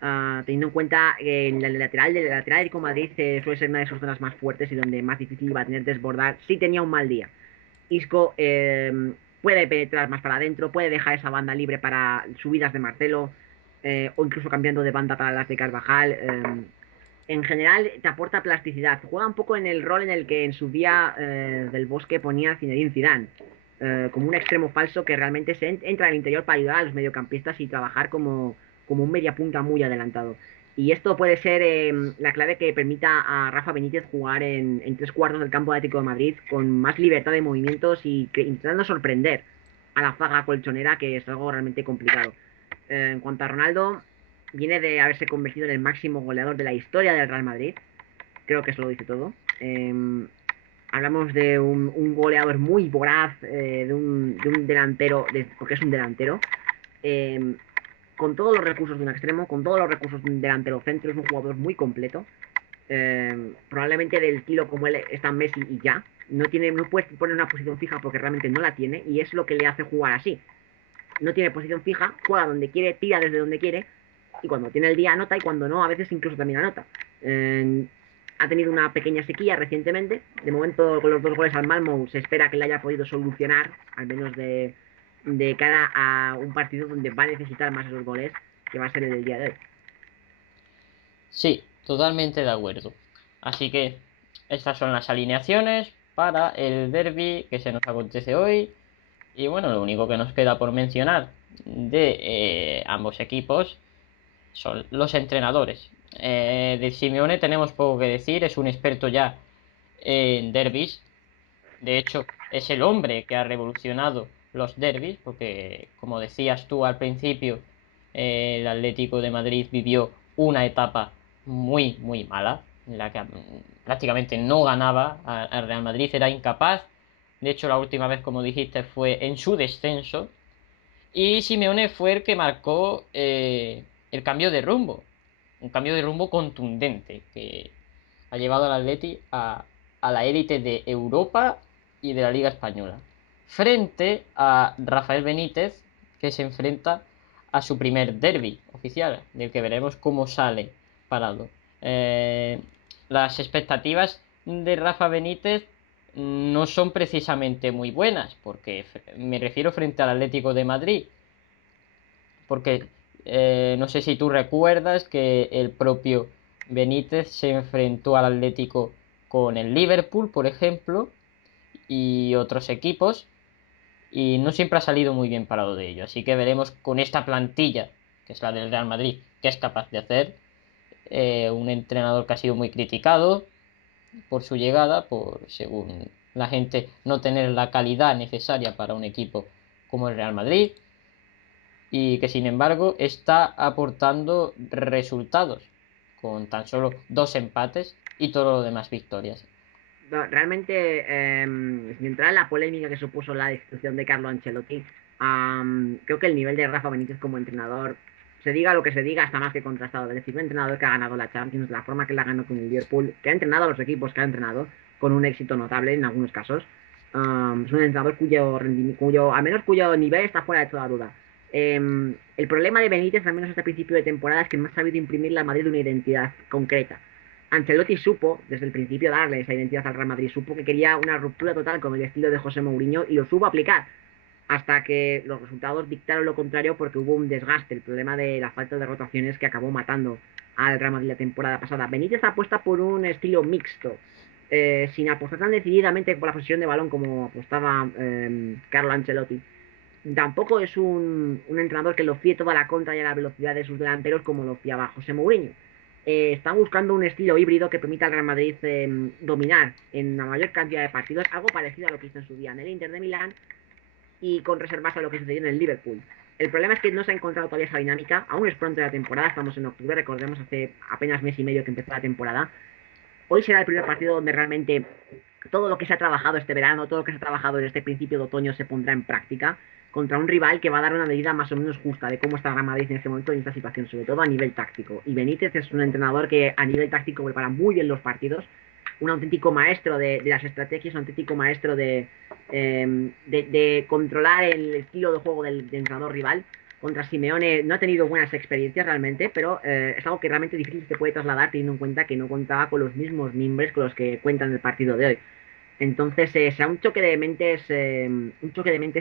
teniendo en cuenta que en el lateral del Atlético de Madrid suele ser una de sus zonas más fuertes y donde más difícil iba a tener desbordar si tenía un mal día. Isco puede penetrar más para adentro, puede dejar esa banda libre para subidas de Marcelo, o incluso cambiando de banda para las de Carvajal. En general te aporta plasticidad. Juega un poco en el rol en el que en su día del Bosque ponía Zinedine Zidane, como un extremo falso que realmente entra al interior para ayudar a los mediocampistas y trabajar como un mediapunta muy adelantado. Y esto puede ser la clave que permita a Rafa Benítez jugar en tres cuartos del campo de Atlético de Madrid con más libertad de movimientos y intentando sorprender a la zaga colchonera, que es algo realmente complicado. En cuanto a Ronaldo, viene de haberse convertido en el máximo goleador de la historia del Real Madrid. Creo que eso lo dice todo. Hablamos de un goleador muy voraz, de un delantero, porque es un delantero, eh, con todos los recursos de un extremo, con todos los recursos de un delantero centro, es un jugador muy completo. Probablemente del estilo como él está Messi y ya. No puedes poner una posición fija porque realmente no la tiene y es lo que le hace jugar así. No tiene posición fija, juega donde quiere, tira desde donde quiere y cuando tiene el día anota y cuando no, a veces incluso también anota. Ha tenido una pequeña sequía recientemente. De momento, con los dos goles al Malmo, se espera que le haya podido solucionar, al menos de cara a un partido donde va a necesitar más esos goles, que va a ser el del día de hoy. Sí, totalmente de acuerdo. Así que estas son las alineaciones para el derby que se nos acontece hoy. Y bueno, lo único que nos queda por mencionar de ambos equipos son los entrenadores. De Simeone tenemos poco que decir, es un experto ya en derbis. De hecho, es el hombre que ha revolucionado los derbis, porque como decías tú al principio, el Atlético de Madrid vivió una etapa muy, muy mala, en la que prácticamente no ganaba al Real Madrid, era incapaz. De hecho, la última vez, como dijiste, fue en su descenso. Y Simeone fue el que marcó el cambio de rumbo. Un cambio de rumbo contundente que ha llevado al Atleti a la élite de Europa y de la Liga Española. Frente a Rafael Benítez, que se enfrenta a su primer derby oficial, del que veremos cómo sale parado. Las expectativas de Rafa Benítez no son precisamente muy buenas, porque me refiero frente al Atlético de Madrid, porque no sé si tú recuerdas que el propio Benítez se enfrentó al Atlético con el Liverpool, por ejemplo, y otros equipos, y no siempre ha salido muy bien parado de ello. Así que veremos con esta plantilla, que es la del Real Madrid, qué es capaz de hacer. Un entrenador que ha sido muy criticado por su llegada, por según la gente no tener la calidad necesaria para un equipo como el Real Madrid, y que sin embargo está aportando resultados, con tan solo 2 empates y todo lo demás victorias. No, realmente, sin entrar en la polémica que supuso la destitución de Carlo Ancelotti, creo que el nivel de Rafa Benítez como entrenador, se diga lo que se diga, está más que contrastado. Es decir, un entrenador que ha ganado la Champions, la forma que la ganó con el Liverpool, que ha entrenado a los equipos que ha entrenado, con un éxito notable en algunos casos. Es un entrenador al menos cuyo nivel está fuera de toda duda. El problema de Benítez, al menos hasta el principio de temporada, es que no ha sabido imprimirle al Madrid una identidad concreta. Ancelotti supo, desde el principio, darle esa identidad al Real Madrid. Supo que quería una ruptura total con el estilo de José Mourinho y lo supo aplicar. Hasta que los resultados dictaron lo contrario porque hubo un desgaste, el problema de la falta de rotaciones que acabó matando al Real Madrid la temporada pasada. Benítez apuesta por un estilo mixto, sin apostar tan decididamente por la posesión de balón como apostaba Carlo Ancelotti. Tampoco es un entrenador que lo fíe toda la contra y a la velocidad de sus delanteros como lo fiaba José Mourinho. Están buscando un estilo híbrido que permita al Real Madrid dominar en la mayor cantidad de partidos, algo parecido a lo que hizo en su día en el Inter de Milán y con reservas a lo que sucedió en el Liverpool. El problema es que no se ha encontrado todavía esa dinámica, aún es pronto de la temporada, estamos en octubre, recordemos hace apenas mes y medio que empezó la temporada. Hoy será el primer partido donde realmente todo lo que se ha trabajado este verano, todo lo que se ha trabajado en este principio de otoño se pondrá en práctica contra un rival que va a dar una medida más o menos justa de cómo está Real Madrid en este momento en esta situación, sobre todo a nivel táctico. Y Benítez es un entrenador que a nivel táctico prepara muy bien los partidos, un auténtico maestro de las estrategias, un auténtico maestro de controlar el estilo de juego del entrenador rival. Contra Simeone no ha tenido buenas experiencias realmente, pero es algo que realmente difícil se puede trasladar teniendo en cuenta que no contaba con los mismos mimbres con los que cuentan el partido de hoy. Entonces será un choque de mentes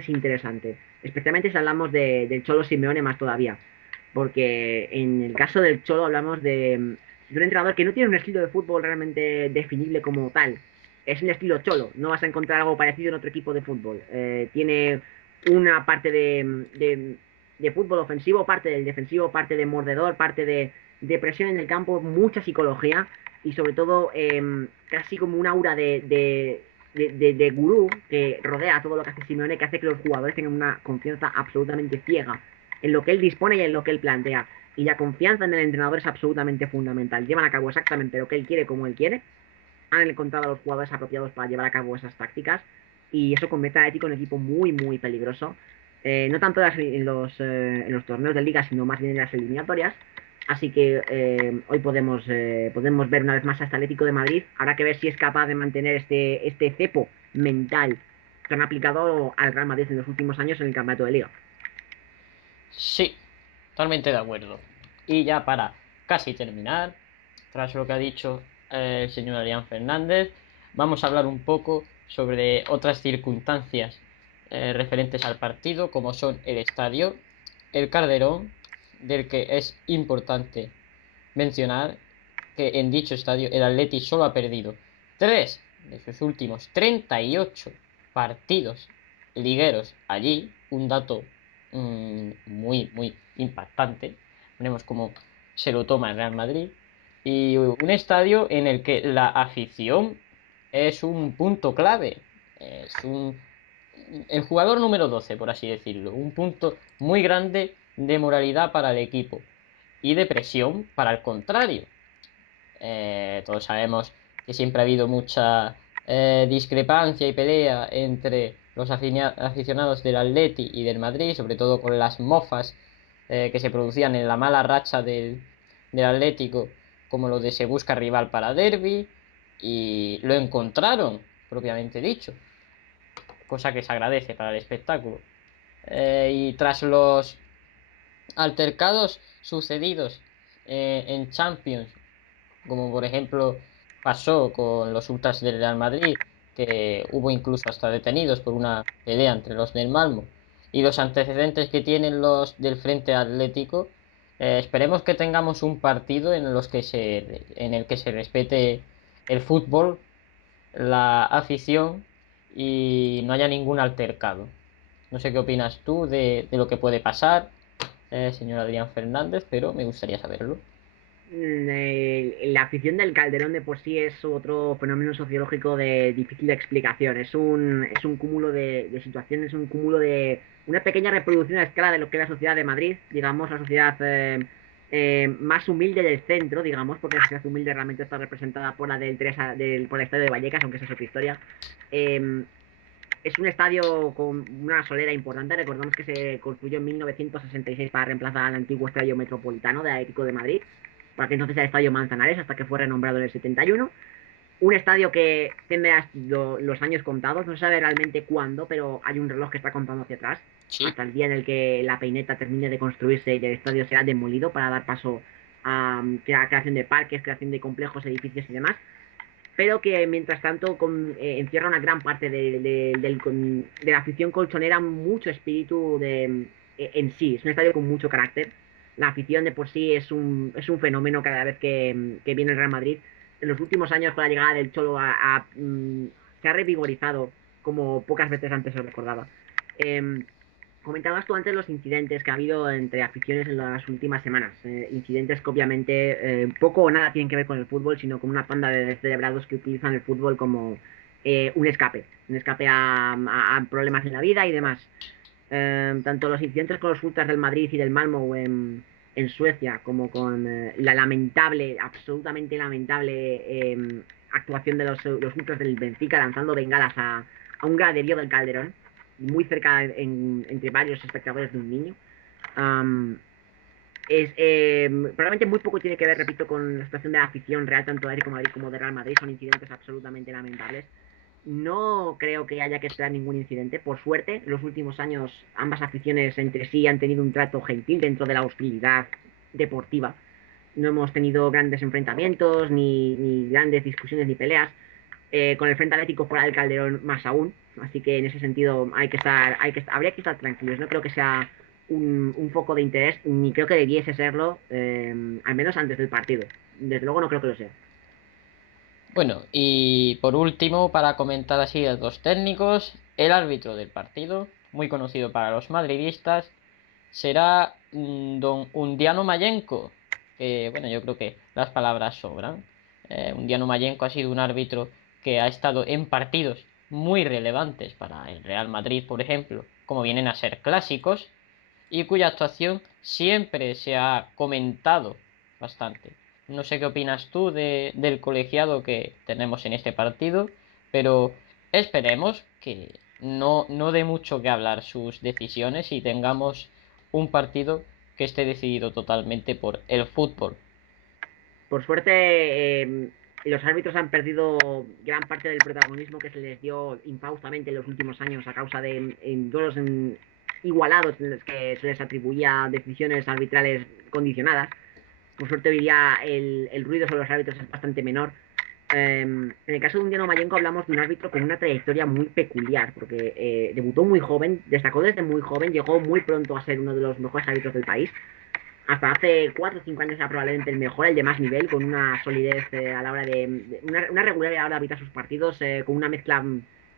interesante, especialmente si hablamos del Cholo Simeone más todavía, porque en el caso del Cholo hablamos de un entrenador que no tiene un estilo de fútbol realmente definible como tal. Es un estilo Cholo, no vas a encontrar algo parecido en otro equipo de fútbol. Tiene una parte de fútbol ofensivo, parte del defensivo, parte de mordedor, parte de presión en el campo, mucha psicología y sobre todo casi como un aura de gurú que rodea a todo lo que hace Simeone, que hace que los jugadores tengan una confianza absolutamente ciega en lo que él dispone y en lo que él plantea. Y la confianza en el entrenador es absolutamente fundamental. Llevan a cabo exactamente lo que él quiere como él quiere. Han encontrado a los jugadores apropiados para llevar a cabo esas tácticas. Y eso convierte a Ético en un equipo muy, muy peligroso. No tanto en los torneos de liga, sino más bien en las eliminatorias. Así que hoy podemos ver una vez más a este Atlético de Madrid. Habrá que ver si es capaz de mantener este cepo mental que han aplicado al Real Madrid en los últimos años en el campeonato de liga. Sí, totalmente de acuerdo. Y ya para casi terminar, tras lo que ha dicho el señor Adrián Fernández, vamos a hablar un poco sobre otras circunstancias referentes al partido, como son el estadio, el Calderón, del que es importante mencionar que en dicho estadio el Atleti solo ha perdido 3 de sus últimos 38 partidos ligueros allí, un dato muy, muy impactante. Veremos cómo se lo toma el Real Madrid. Y un estadio en el que la afición es un punto clave. Es el jugador número 12, por así decirlo. Un punto muy grande de moralidad para el equipo. Y de presión para el contrario. Todos sabemos que siempre ha habido mucha discrepancia y pelea entre los aficionados del Atleti y del Madrid, sobre todo con las mofas que se producían en la mala racha del Atlético, como lo de se busca rival para derby, y lo encontraron, propiamente dicho, cosa que se agradece para el espectáculo. Y tras los altercados sucedidos en Champions, como por ejemplo pasó con los ultras del Real Madrid, que hubo incluso hasta detenidos por una pelea entre los del Malmo, y los antecedentes que tienen los del Frente Atlético, esperemos que tengamos un partido en el que se respete el fútbol, la afición y no haya ningún altercado. No sé qué opinas tú de lo que puede pasar, señor Adrián Fernández, pero me gustaría saberlo. La afición del Calderón de por sí es otro fenómeno sociológico de difícil explicación. Es un cúmulo de situaciones, un cúmulo de una pequeña reproducción a escala de lo que es la sociedad de Madrid, digamos, la sociedad más humilde del centro, digamos, porque la ciudad humilde realmente está representada por la por el estadio de Vallecas, aunque esa es otra historia. Eh, es un estadio con una solera importante. Recordamos que se construyó en 1966 para reemplazar al antiguo estadio metropolitano de Atlético de Madrid, para que entonces era el estadio Manzanares, hasta que fue renombrado en el 71. Un estadio que tiene los años contados, no se sabe realmente cuándo, pero hay un reloj que está contando hacia atrás, Sí. hasta el día en el que la peineta termine de construirse y el estadio será demolido para dar paso a creación de parques, creación de complejos, edificios y demás, pero que mientras tanto encierra una gran parte de la afición colchonera, mucho espíritu en sí. Es un estadio con mucho carácter. La afición de por sí es un fenómeno cada vez que viene el Real Madrid. En los últimos años, con la llegada del Cholo, se ha revigorizado como pocas veces antes se recordaba. Eh, Comentabas tú antes los incidentes que ha habido entre aficiones en las últimas semanas. Incidentes que obviamente poco o nada tienen que ver con el fútbol, sino con una panda de descerebrados que utilizan el fútbol como un escape a problemas en la vida y demás. Tanto los incidentes con los ultras del Madrid y del Malmo en Suecia, como con la lamentable, absolutamente lamentable actuación de los ultras del Benfica lanzando bengalas a un graderío del Calderón, muy cerca entre varios espectadores de un niño. Um, Probablemente muy poco tiene que ver, repito, con la situación de la afición real, tanto de Atlético de Madrid como de Real Madrid. Son incidentes absolutamente lamentables. No creo que haya que esperar ningún incidente. Por suerte, en los últimos años ambas aficiones entre sí han tenido un trato gentil dentro de la hostilidad deportiva. No hemos tenido grandes enfrentamientos, ni grandes discusiones, ni peleas. Con el Frente Atlético fuera del Calderón más aún. Así que en ese sentido habría que estar tranquilos. No creo que sea un foco de interés, ni creo que debiese serlo, al menos antes del partido. Desde luego no creo que lo sea. Bueno, y por último, para comentar así de dos técnicos, el árbitro del partido, muy conocido para los madridistas, será don Undiano Mayenko, que bueno, yo creo que las palabras sobran. Undiano Mayenko ha sido un árbitro que ha estado en partidos muy relevantes para el Real Madrid, por ejemplo, como vienen a ser clásicos, y cuya actuación siempre se ha comentado bastante. No sé qué opinas tú del colegiado que tenemos en este partido, pero esperemos que no dé mucho que hablar sus decisiones y tengamos un partido que esté decidido totalmente por el fútbol. Por suerte, los árbitros han perdido gran parte del protagonismo que se les dio infaustamente en los últimos años a causa de duelos igualados en los que se les atribuía decisiones arbitrales condicionadas. Por suerte hoy día el ruido sobre los árbitros es bastante menor. En el caso de Undiano Mayenko hablamos de un árbitro con una trayectoria muy peculiar, porque debutó muy joven, destacó desde muy joven, llegó muy pronto a ser uno de los mejores árbitros del país. Hasta hace 4 o 5 años era probablemente el mejor, el de más nivel, con una solidez a la hora una regularidad a la hora de arbitrar sus partidos, con una mezcla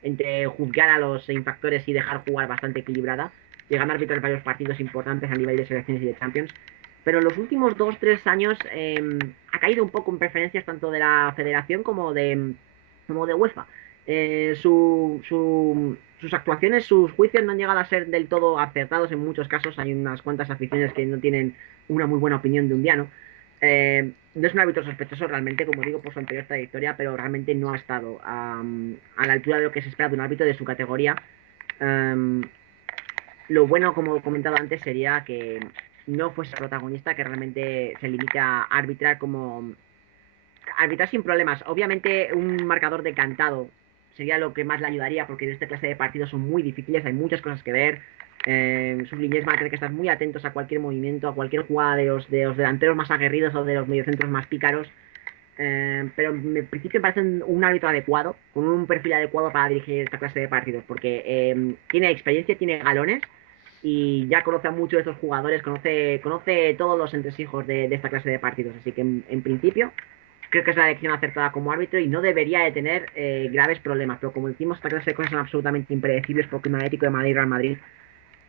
entre juzgar a los infractores y dejar jugar bastante equilibrada, llegando a arbitrar varios partidos importantes a nivel de selecciones y de Champions. Pero en los últimos 2 o 3 años ha caído un poco en preferencias tanto de la federación como de UEFA. Sus actuaciones, sus juicios no han llegado a ser del todo acertados en muchos casos. Hay unas cuantas aficiones que no tienen una muy buena opinión de Undiano. No es un árbitro sospechoso realmente, como digo, por su anterior trayectoria, pero realmente no ha estado a la altura de lo que se espera de un árbitro de su categoría. Um, lo bueno, como he comentado antes, sería que no fuese protagonista, que realmente se limite a arbitrar sin problemas. Obviamente, un marcador decantado sería lo que más le ayudaría, porque en esta clase de partidos son muy difíciles, hay muchas cosas que ver. Sus líneas van a tener que estar muy atentos a cualquier movimiento, a cualquier jugada de los delanteros más aguerridos o de los mediocentros más pícaros. Pero en principio me parece un árbitro adecuado, con un perfil adecuado para dirigir esta clase de partidos, porque tiene experiencia, tiene galones y ya conoce a muchos de estos jugadores, conoce todos los entresijos de esta clase de partidos. Así que en principio creo que es la elección acertada como árbitro y no debería de tener graves problemas. Pero como decimos, esta clase de cosas son absolutamente impredecibles porque un Atlético de Madrid Real Madrid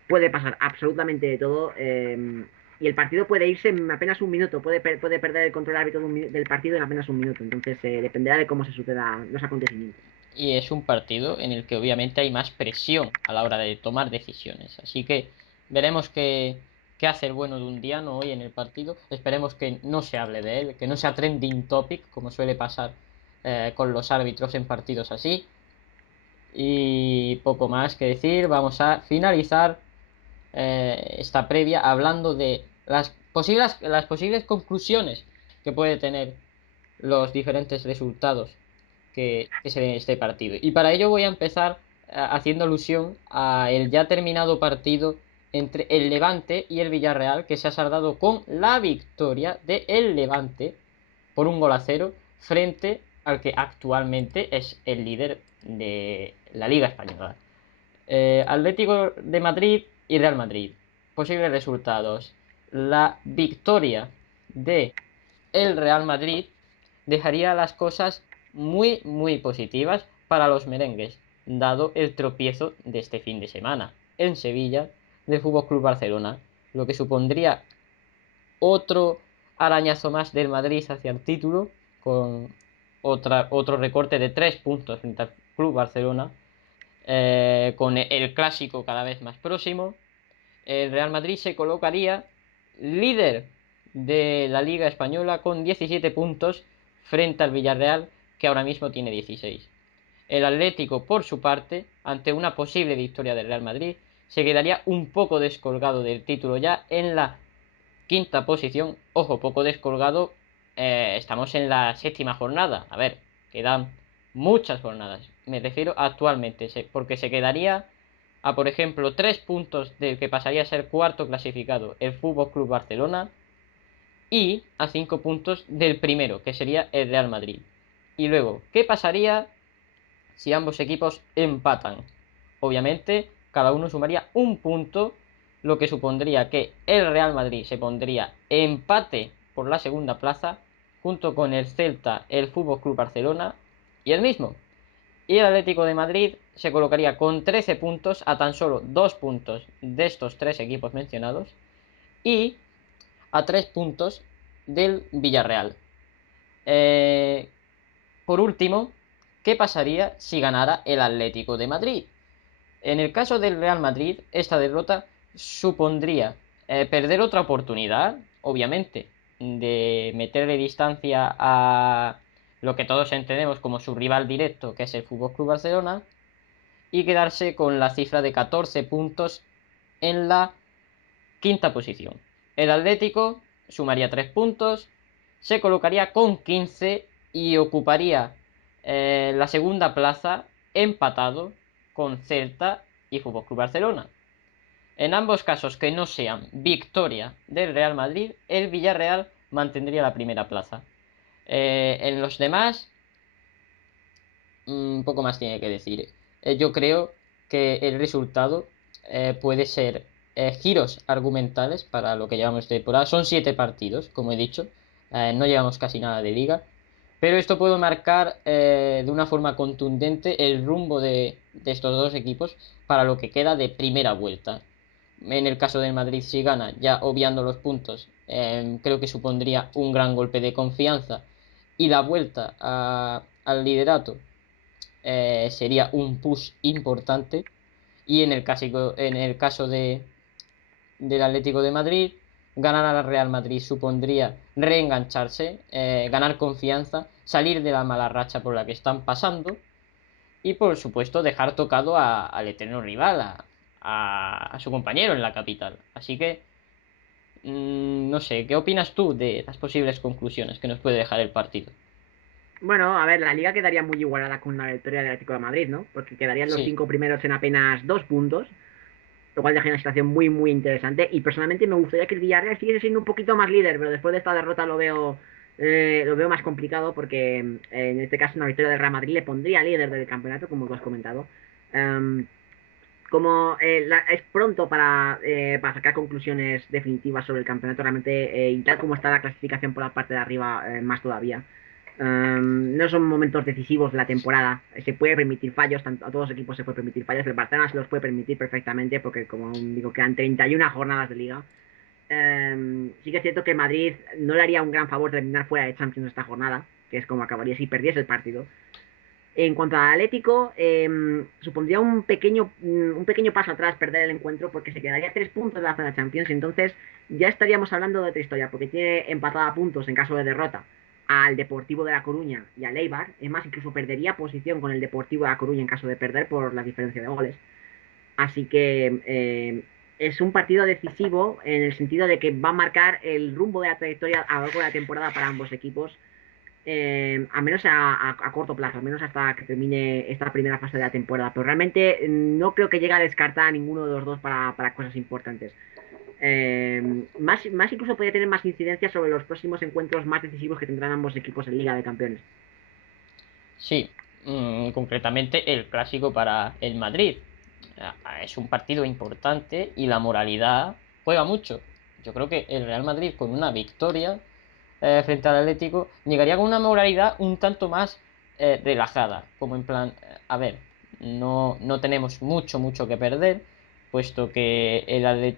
puede pasar absolutamente de todo. Y el partido puede irse en apenas un minuto, puede perder el control árbitro del partido en apenas un minuto. Entonces dependerá de cómo se sucedan los acontecimientos. Y es un partido en el que obviamente hay más presión a la hora de tomar decisiones. Así que veremos qué qué hace el bueno de un día, no hoy en el partido. Esperemos que no se hable de él, que no sea trending topic, como suele pasar con los árbitros en partidos así. Y poco más que decir, vamos a finalizar esta previa hablando de las posibles conclusiones que puede tener los diferentes resultados que se den en este partido. Y para ello voy a empezar haciendo alusión a el ya terminado partido entre el Levante y el Villarreal, que se ha saldado con la victoria de el Levante por 1-0 frente al que actualmente es el líder de la Liga Española. Atlético de Madrid y Real Madrid. Posibles resultados. La victoria de el Real Madrid dejaría las cosas muy positivas para los merengues, dado el tropiezo de este fin de semana en Sevilla del Fútbol Club Barcelona, lo que supondría otro arañazo más del Madrid hacia el título, con otro recorte de 3 puntos frente al Club Barcelona, con el clásico cada vez más próximo. El Real Madrid se colocaría líder de la Liga Española con 17 puntos frente al Villarreal, que ahora mismo tiene 16. El Atlético, por su parte, ante una posible victoria del Real Madrid, se quedaría un poco descolgado del título ya en la quinta posición. Ojo, poco descolgado, estamos en la séptima jornada. A ver, quedan muchas jornadas. Me refiero actualmente, porque se quedaría a, por ejemplo, 3 puntos del que pasaría a ser cuarto clasificado, el Fútbol Club Barcelona, y a 5 puntos del primero, que sería el Real Madrid. Y luego, ¿qué pasaría si ambos equipos empatan? Obviamente, cada uno sumaría un punto, lo que supondría que el Real Madrid se pondría empate por la segunda plaza, junto con el Celta, el Fútbol Club Barcelona y el mismo. Y el Atlético de Madrid se colocaría con 13 puntos, a tan solo 2 puntos de estos 3 equipos mencionados, y a 3 puntos del Villarreal. Por último, ¿qué pasaría si ganara el Atlético de Madrid? En el caso del Real Madrid, esta derrota supondría perder otra oportunidad, obviamente, de meterle distancia a lo que todos entendemos como su rival directo, que es el Fútbol Club Barcelona, y quedarse con la cifra de 14 puntos en la quinta posición. El Atlético sumaría 3 puntos, se colocaría con 15 y ocuparía la segunda plaza empatado con Celta y Fútbol Club Barcelona. En ambos casos que no sean victoria del Real Madrid, el Villarreal mantendría la primera plaza. En los demás, poco más tiene que decir. Yo creo que el resultado puede ser giros argumentales para lo que llevamos de temporada. Son 7 partidos, como he dicho. No llevamos casi nada de liga. Pero esto puede marcar de una forma contundente el rumbo de estos dos equipos para lo que queda de primera vuelta. En el caso del Madrid, si gana, ya obviando los puntos, creo que supondría un gran golpe de confianza y la vuelta al liderato sería un push importante. Y en el caso del Atlético de Madrid, ganar al Real Madrid supondría reengancharse, ganar confianza, salir de la mala racha por la que están pasando y por supuesto dejar tocado al eterno rival, a su compañero en la capital. Así que no sé, ¿qué opinas tú de las posibles conclusiones que nos puede dejar el partido? Bueno, a ver, la liga quedaría muy igualada con la victoria del Atlético de Madrid, ¿no? Porque quedarían los Sí, 5 primeros en apenas 2 puntos, lo cual deja una situación muy interesante. Y personalmente me gustaría que el Villarreal siguiese siendo un poquito más líder, pero después de esta derrota lo veo más complicado porque en este caso una victoria del Real Madrid le pondría líder del campeonato, como tú has comentado. Um, como es pronto para sacar conclusiones definitivas sobre el campeonato realmente, y tal como está la clasificación por la parte de arriba, más todavía. No son momentos decisivos de la temporada. Se puede permitir fallos, tanto a todos los equipos se puede permitir fallos. El Barcelona se los puede permitir perfectamente porque, como digo, quedan 31 jornadas de liga. Sí que es cierto que Madrid no le haría un gran favor terminar fuera de Champions esta jornada, que es como acabaría si perdiese el partido. En cuanto al Atlético, supondría un pequeño paso atrás perder el encuentro porque se quedaría 3 puntos de la zona Champions. Y entonces ya estaríamos hablando de otra historia porque tiene empatada puntos en caso de derrota al Deportivo de La Coruña y al Eibar. Es más, incluso perdería posición con el Deportivo de La Coruña en caso de perder por la diferencia de goles. Así que es un partido decisivo en el sentido de que va a marcar el rumbo de la trayectoria a lo largo de la temporada para ambos equipos, al menos a corto plazo, al menos hasta que termine esta primera fase de la temporada. Pero realmente no creo que llegue a descartar a ninguno de los dos para cosas importantes. Más incluso podría tener más incidencia sobre los próximos encuentros más decisivos que tendrán ambos equipos en Liga de Campeones. Sí, concretamente el clásico para el Madrid. Es un partido importante y la moralidad juega mucho. Yo creo que el Real Madrid con una victoria frente al Atlético llegaría con una moralidad un tanto más relajada, como en plan, a ver, no tenemos mucho que perder, puesto que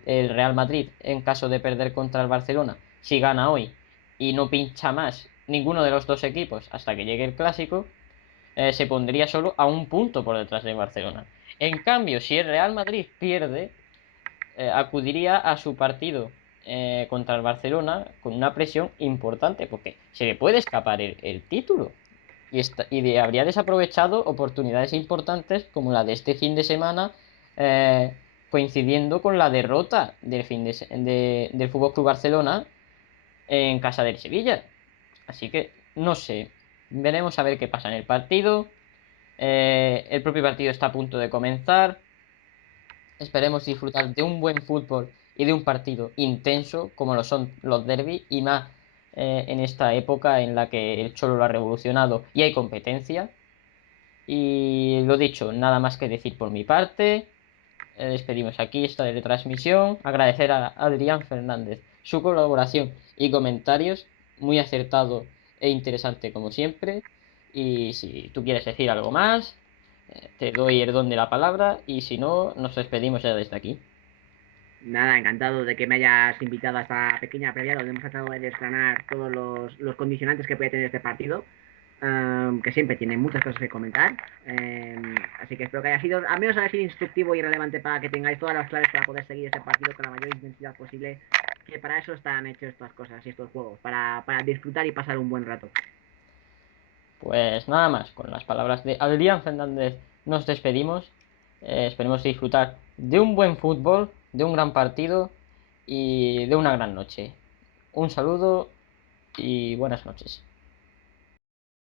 el Real Madrid, en caso de perder contra el Barcelona, si gana hoy y no pincha más ninguno de los dos equipos hasta que llegue el clásico, se pondría solo a un punto por detrás de Barcelona. En cambio, si el Real Madrid pierde, acudiría a su partido contra el Barcelona con una presión importante, porque se le puede escapar el título. Habría desaprovechado oportunidades importantes como la de este fin de semana, eh, coincidiendo con la derrota del Fútbol Club Barcelona en casa del Sevilla. Así que no sé, veremos a ver qué pasa en el partido. El propio partido está a punto de comenzar. Esperemos disfrutar de un buen fútbol y de un partido intenso como lo son los derbis y más en esta época en la que el Cholo lo ha revolucionado y hay competencia. Y lo dicho, nada más que decir por mi parte. Despedimos aquí esta retransmisión. Agradecer a Adrián Fernández su colaboración y comentarios, muy acertado e interesante como siempre. Y si tú quieres decir algo más, te doy el don de la palabra y si no, nos despedimos ya desde aquí. Nada, encantado de que me hayas invitado a esta pequeña previa donde hemos tratado de desgranar todos los condicionantes que puede tener este partido, que siempre tiene muchas cosas que comentar. Así que espero que haya sido, al menos haya sido instructivo y relevante para que tengáis todas las claves para poder seguir este partido con la mayor intensidad posible, que para eso están hechos estas cosas y estos juegos, para disfrutar y pasar un buen rato. Pues nada más, con las palabras de Adrián Fernández nos despedimos. Esperemos disfrutar de un buen fútbol, de un gran partido y de una gran noche. Un saludo y buenas noches.